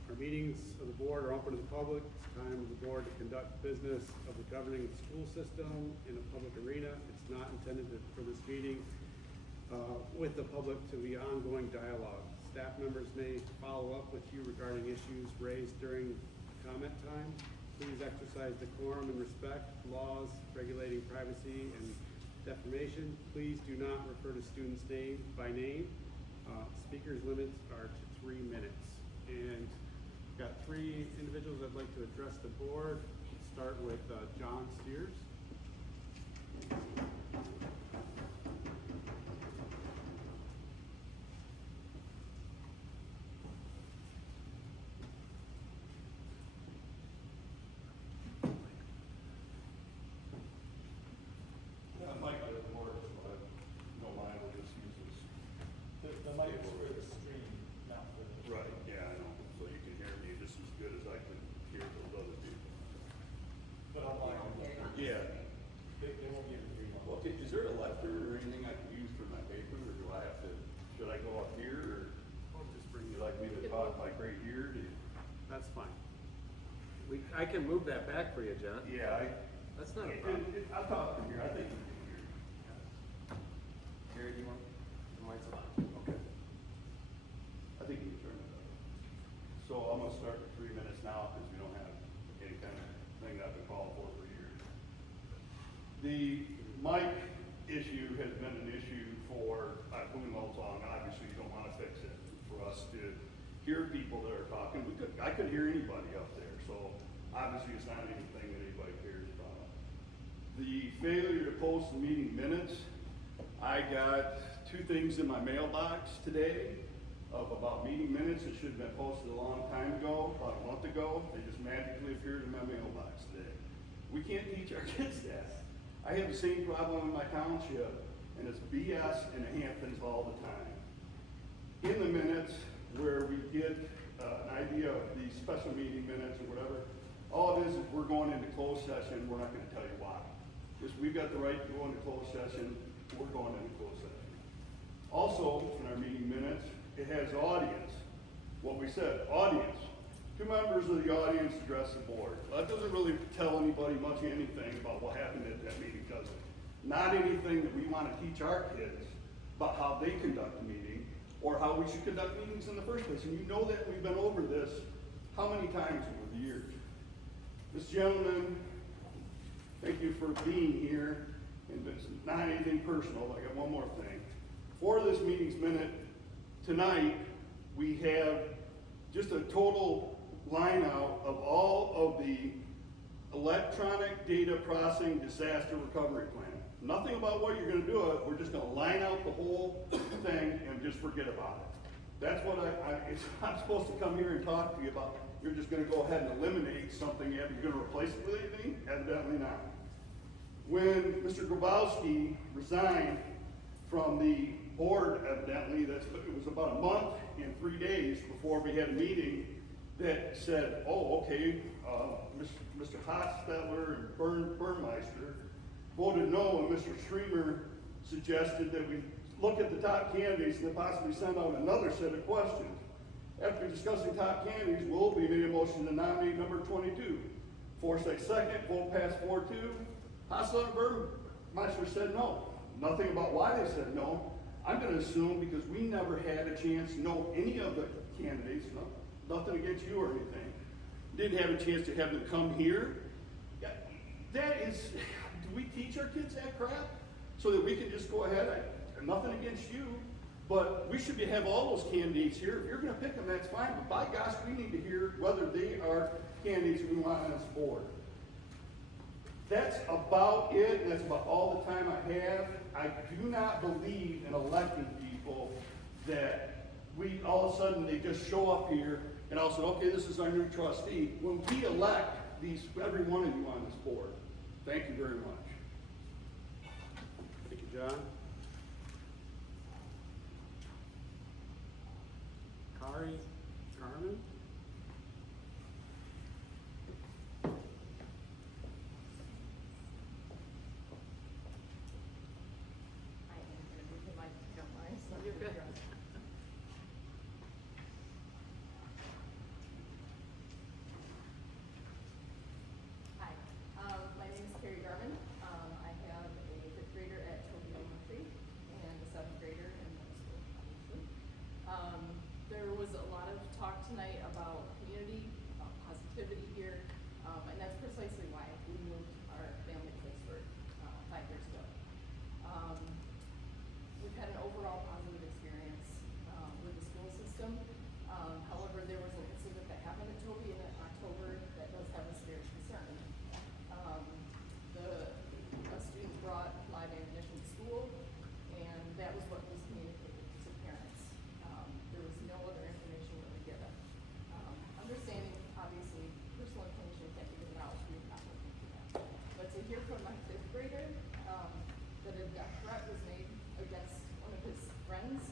our meetings of the board are open to the public. It's time of the board to conduct business of the governing school system in a public arena. It's not intended for this meeting with the public to be ongoing dialogue. Staff members may follow up with you regarding issues raised during comment time. Please exercise decorum and respect laws regulating privacy and defamation. Please do not refer to students' name by name. Speakers' limits are to 3 minutes. And we've got 3 individuals I'd like to address the board. Let's start with John Steers. That's fine. I can move that back for you, John. Yeah, That's not a problem. I'll talk from here. I think you can hear. Gary, do you want the mic's on? Okay. I think you can turn it up. So I'm gonna start with 3 minutes now because we don't have any kind of thing that I've been calling for years. The mic issue has been an issue for who knows long. Obviously, you don't want to fix it. For us to hear people that are talking, I could hear anybody up there. So obviously, it's not anything that anybody cares about. The failure to post the meeting minutes. I got 2 things in my mailbox today about meeting minutes that should have been posted a long time ago, about a month ago. They just magically appeared in my mailbox today. We can't teach our kids that. I have the same problem in my township, and it's BS in the Hamptons all the time. In the minutes where we get an idea of the special meeting minutes or whatever, all it is we're going into closed session. We're not going to tell you why. Because we've got the right to go into closed session. We're going into closed session. Also, in our meeting minutes, it has audience. What we said, audience. 2 members of the audience address the board. That doesn't really tell anybody much of anything about what happened at that meeting, does it? Not anything that we want to teach our kids about how they conduct a meeting or how we should conduct meetings in the first place. And you know that we've been over this how many times over the years? This gentleman, thank you for being here, and it's not anything personal. I got one more thing. For this meeting's minute, tonight, we have just a total line out of all of the electronic data processing disaster recovery plan. Nothing about what you're gonna do it, we're just gonna line out the whole thing and just forget about it. That's what I'm supposed to come here and talk to you about. You're just gonna go ahead and eliminate something, you're gonna replace it with anything? Evidently not. When Mr. Grabowski resigned from the board, evidently, it was about a month and 3 days before we had a meeting that said, oh, okay, Mr. Hostetler and Burnmeister voted no, and Mr. Streamer suggested that we look at the top candidates and then possibly send out another set of questions. After discussing top candidates, Willoughby made a motion to nominate number 22. Forsythe second, vote passed 4-2. Hostetler and Burnmeister said no. Nothing about why they said no. I'm going to assume because we never had a chance to know any of the candidates, nothing against you or anything. Didn't have a chance to have them come here. Yeah, that is, do we teach our kids that crap? So that we can just go ahead, nothing against you, but we should have all those candidates here. If you're going to pick them, that's fine, but by gosh, we need to hear whether they are candidates we want on this board. That's about it, and that's about all the time I have. I do not believe in electing people that we, all of a sudden, they just show up here and all of a sudden, okay, this is our new trustee. When we elect every one of you on this board. Thank you very much. Thank you, John. Kari Garman. My name is Carrie Garman. I have a 5th grader at Toby Elementary and a 7th grader in middle school, obviously. There was a lot of talk tonight about community, about positivity here, and that's precisely why we moved our family to Vicksburg 5 years ago. We've had an overall positive experience with the school system. However, there was an incident that happened at Toby in October that does have us very concerned. A student brought live ammunition to school, and that was what was communicated to parents. There was no other information really given. Understanding, obviously, personal information can't be given out, we would not look into that. But to hear from my 5th grader that a death threat was made against one of his friends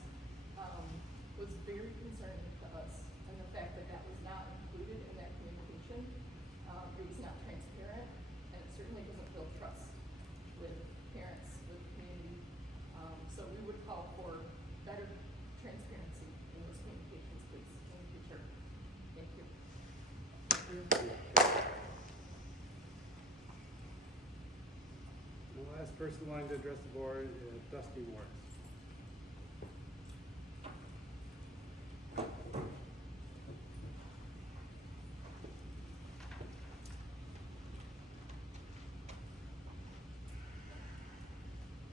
was very concerning to us. And the fact that that was not included in that communication, it was not transparent, and it certainly doesn't build trust with parents, with community. So we would call for better transparency in those communications, please, in the future. Thank you. The last person wanting to address the board is Dusty Morris.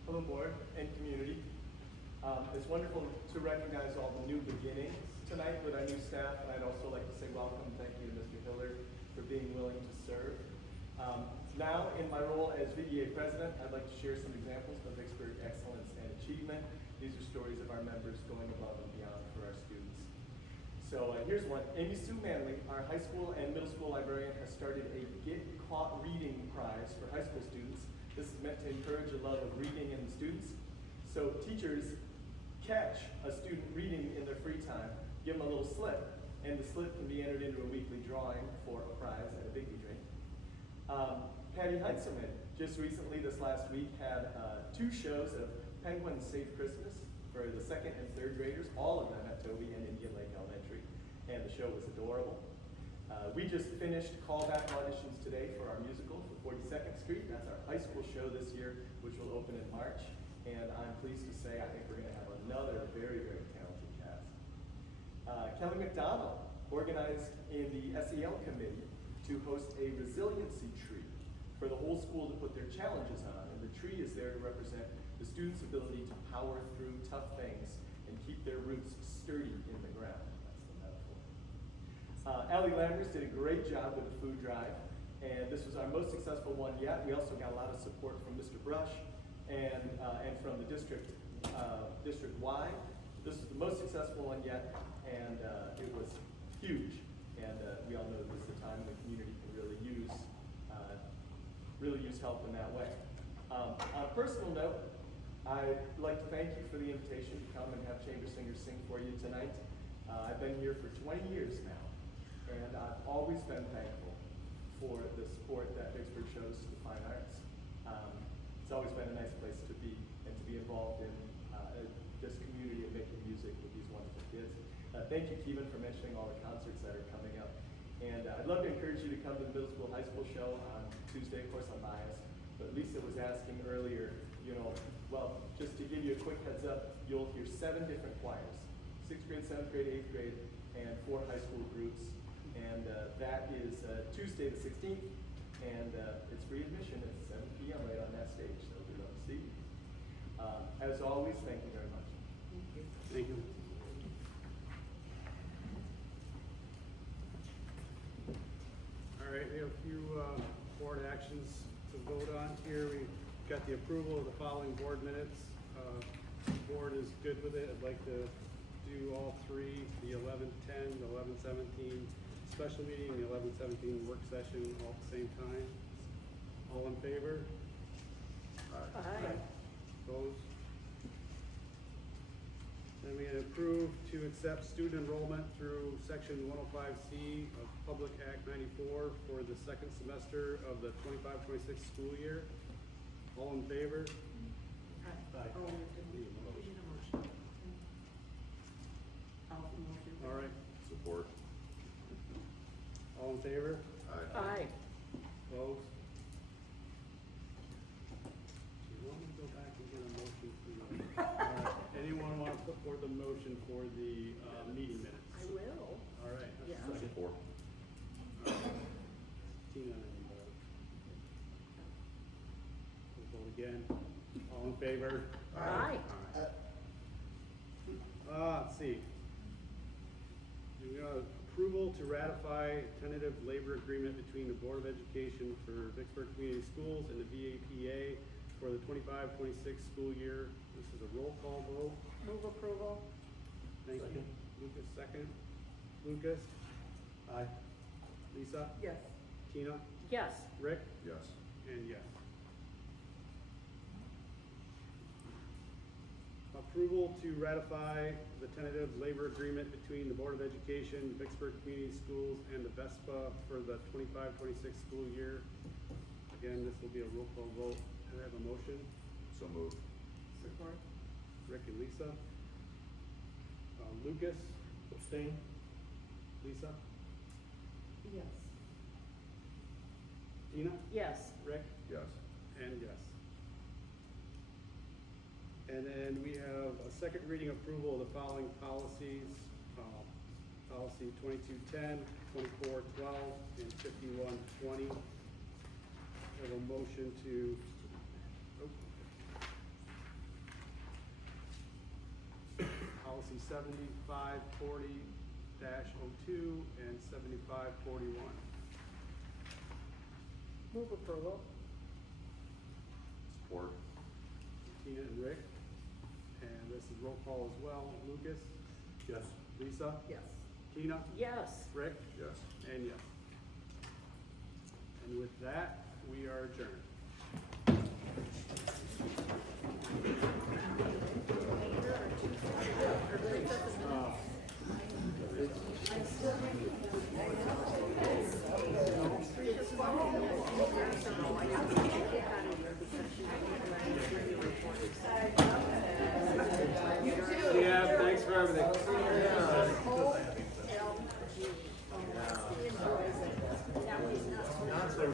Hello, board and community. It's wonderful to recognize all the new beginnings tonight with our new staff, and I'd also like to say welcome, thank you to Mr. Hillard for being willing to serve. Now, in my role as VEA president, I'd like to share some examples of Vicksburg excellence and achievement. These are stories of our members going above and beyond for our students. So here's one. Amy Sue Manley, our high school and middle school librarian, has started a Get Caught Reading prize for high school students. This is meant to encourage a love of reading in the students. So teachers catch a student reading in their free time, give them a little slip, and the slip can be entered into a weekly drawing for a prize at a Biggie drink. Patty Heitzelman just recently, this last week, had 2 shows of Penguin Safe Christmas for the second and third graders, all of them at Toby and Indian Lake Elementary, and the show was adorable. We just finished callback auditions today for our musical for 42nd Street. That's our high school show this year, which will open in March. And I'm pleased to say I think we're going to have another very, very talented cast. Kelly McDonald organized in the SEL committee to host a resiliency tree for the whole school to put their challenges on. And the tree is there to represent the students' ability to power through tough things and keep their roots sturdy in the ground. That's the metaphor. Allie Lammers did a great job with the food drive, and this was our most successful one yet. We also got a lot of support from Mr. Brush and from the district-wide. This was the most successful one yet, and it was huge. And we all know this is a time when the community can really use help in that way. On a personal note, I'd like to thank you for the invitation to come and have chamber singers sing for you tonight. I've been here for 20 years now, and I've always been thankful for the support that Vicksburg shows to the fine arts. It's always been a nice place to be and to be involved in this community of making music with these wonderful kids. Thank you, Kevin, for mentioning all the concerts that are coming up. And I'd love to encourage you to come to the middle school, high school show on Tuesday. Of course, I'm biased, but Lisa was asking earlier, well, just to give you a quick heads up, you'll hear 7 different choirs, 6th grade, 7th grade, 8th grade, and 4 high school groups. And that is Tuesday the 16th, and it's free admission at 7 p.m. right on that stage, so we'd love to see you. As always, thank you very much. Thank you. All right, we have a few board actions to vote on here. We've got the approval of the following board minutes. The board is good with it. I'd like to do all 3, the 11-10, the 11-17 special meeting, and the 11-17 work session all at the same time. All in favor? Aye. Opposed? Then we had approved to accept student enrollment through section 105C of Public Act 94 for the second semester of the 25-26 school year. All in favor? Aye. Need a motion. All right, Support. all in favor? Aye. Opposed? Do you want me to go back and get a motion for the, anyone want to put forth a motion for the, meeting minutes? I will. All right. Yeah. Support. Tina and, we'll vote again. All in favor? Aye. Let's see. We got approval to ratify tentative labor agreement between the Board of Education for Vicksburg Community Schools and the VAPA for the 25-26 school year. This is a roll call vote. Move approval. Thank you. Lucas, second. Lucas? Aye. Lisa? Yes. Tina? Yes. Rick? Yes. And yes. Approval to ratify the tentative labor agreement between the Board of Education, Vicksburg Community Schools, and the VESPA for the 25-26 school year. Again, this will be a roll call vote. Do I have a motion? So moved. Support. Rick and Lisa. Lucas? Abstain. Lisa? Yes. Tina? Yes. Rick? Yes. And yes. And then we have a second reading approval of the following policies. Policy 2210, 2412, and 5120. I have a motion to, policy 7540-02 and 7541. Move approval. Support. Tina and Rick. And this is roll call as well. Lucas? Yes. Lisa? Yes. Tina? Yes. Rick? Yes. And yes. And with that, we are adjourned. I'm still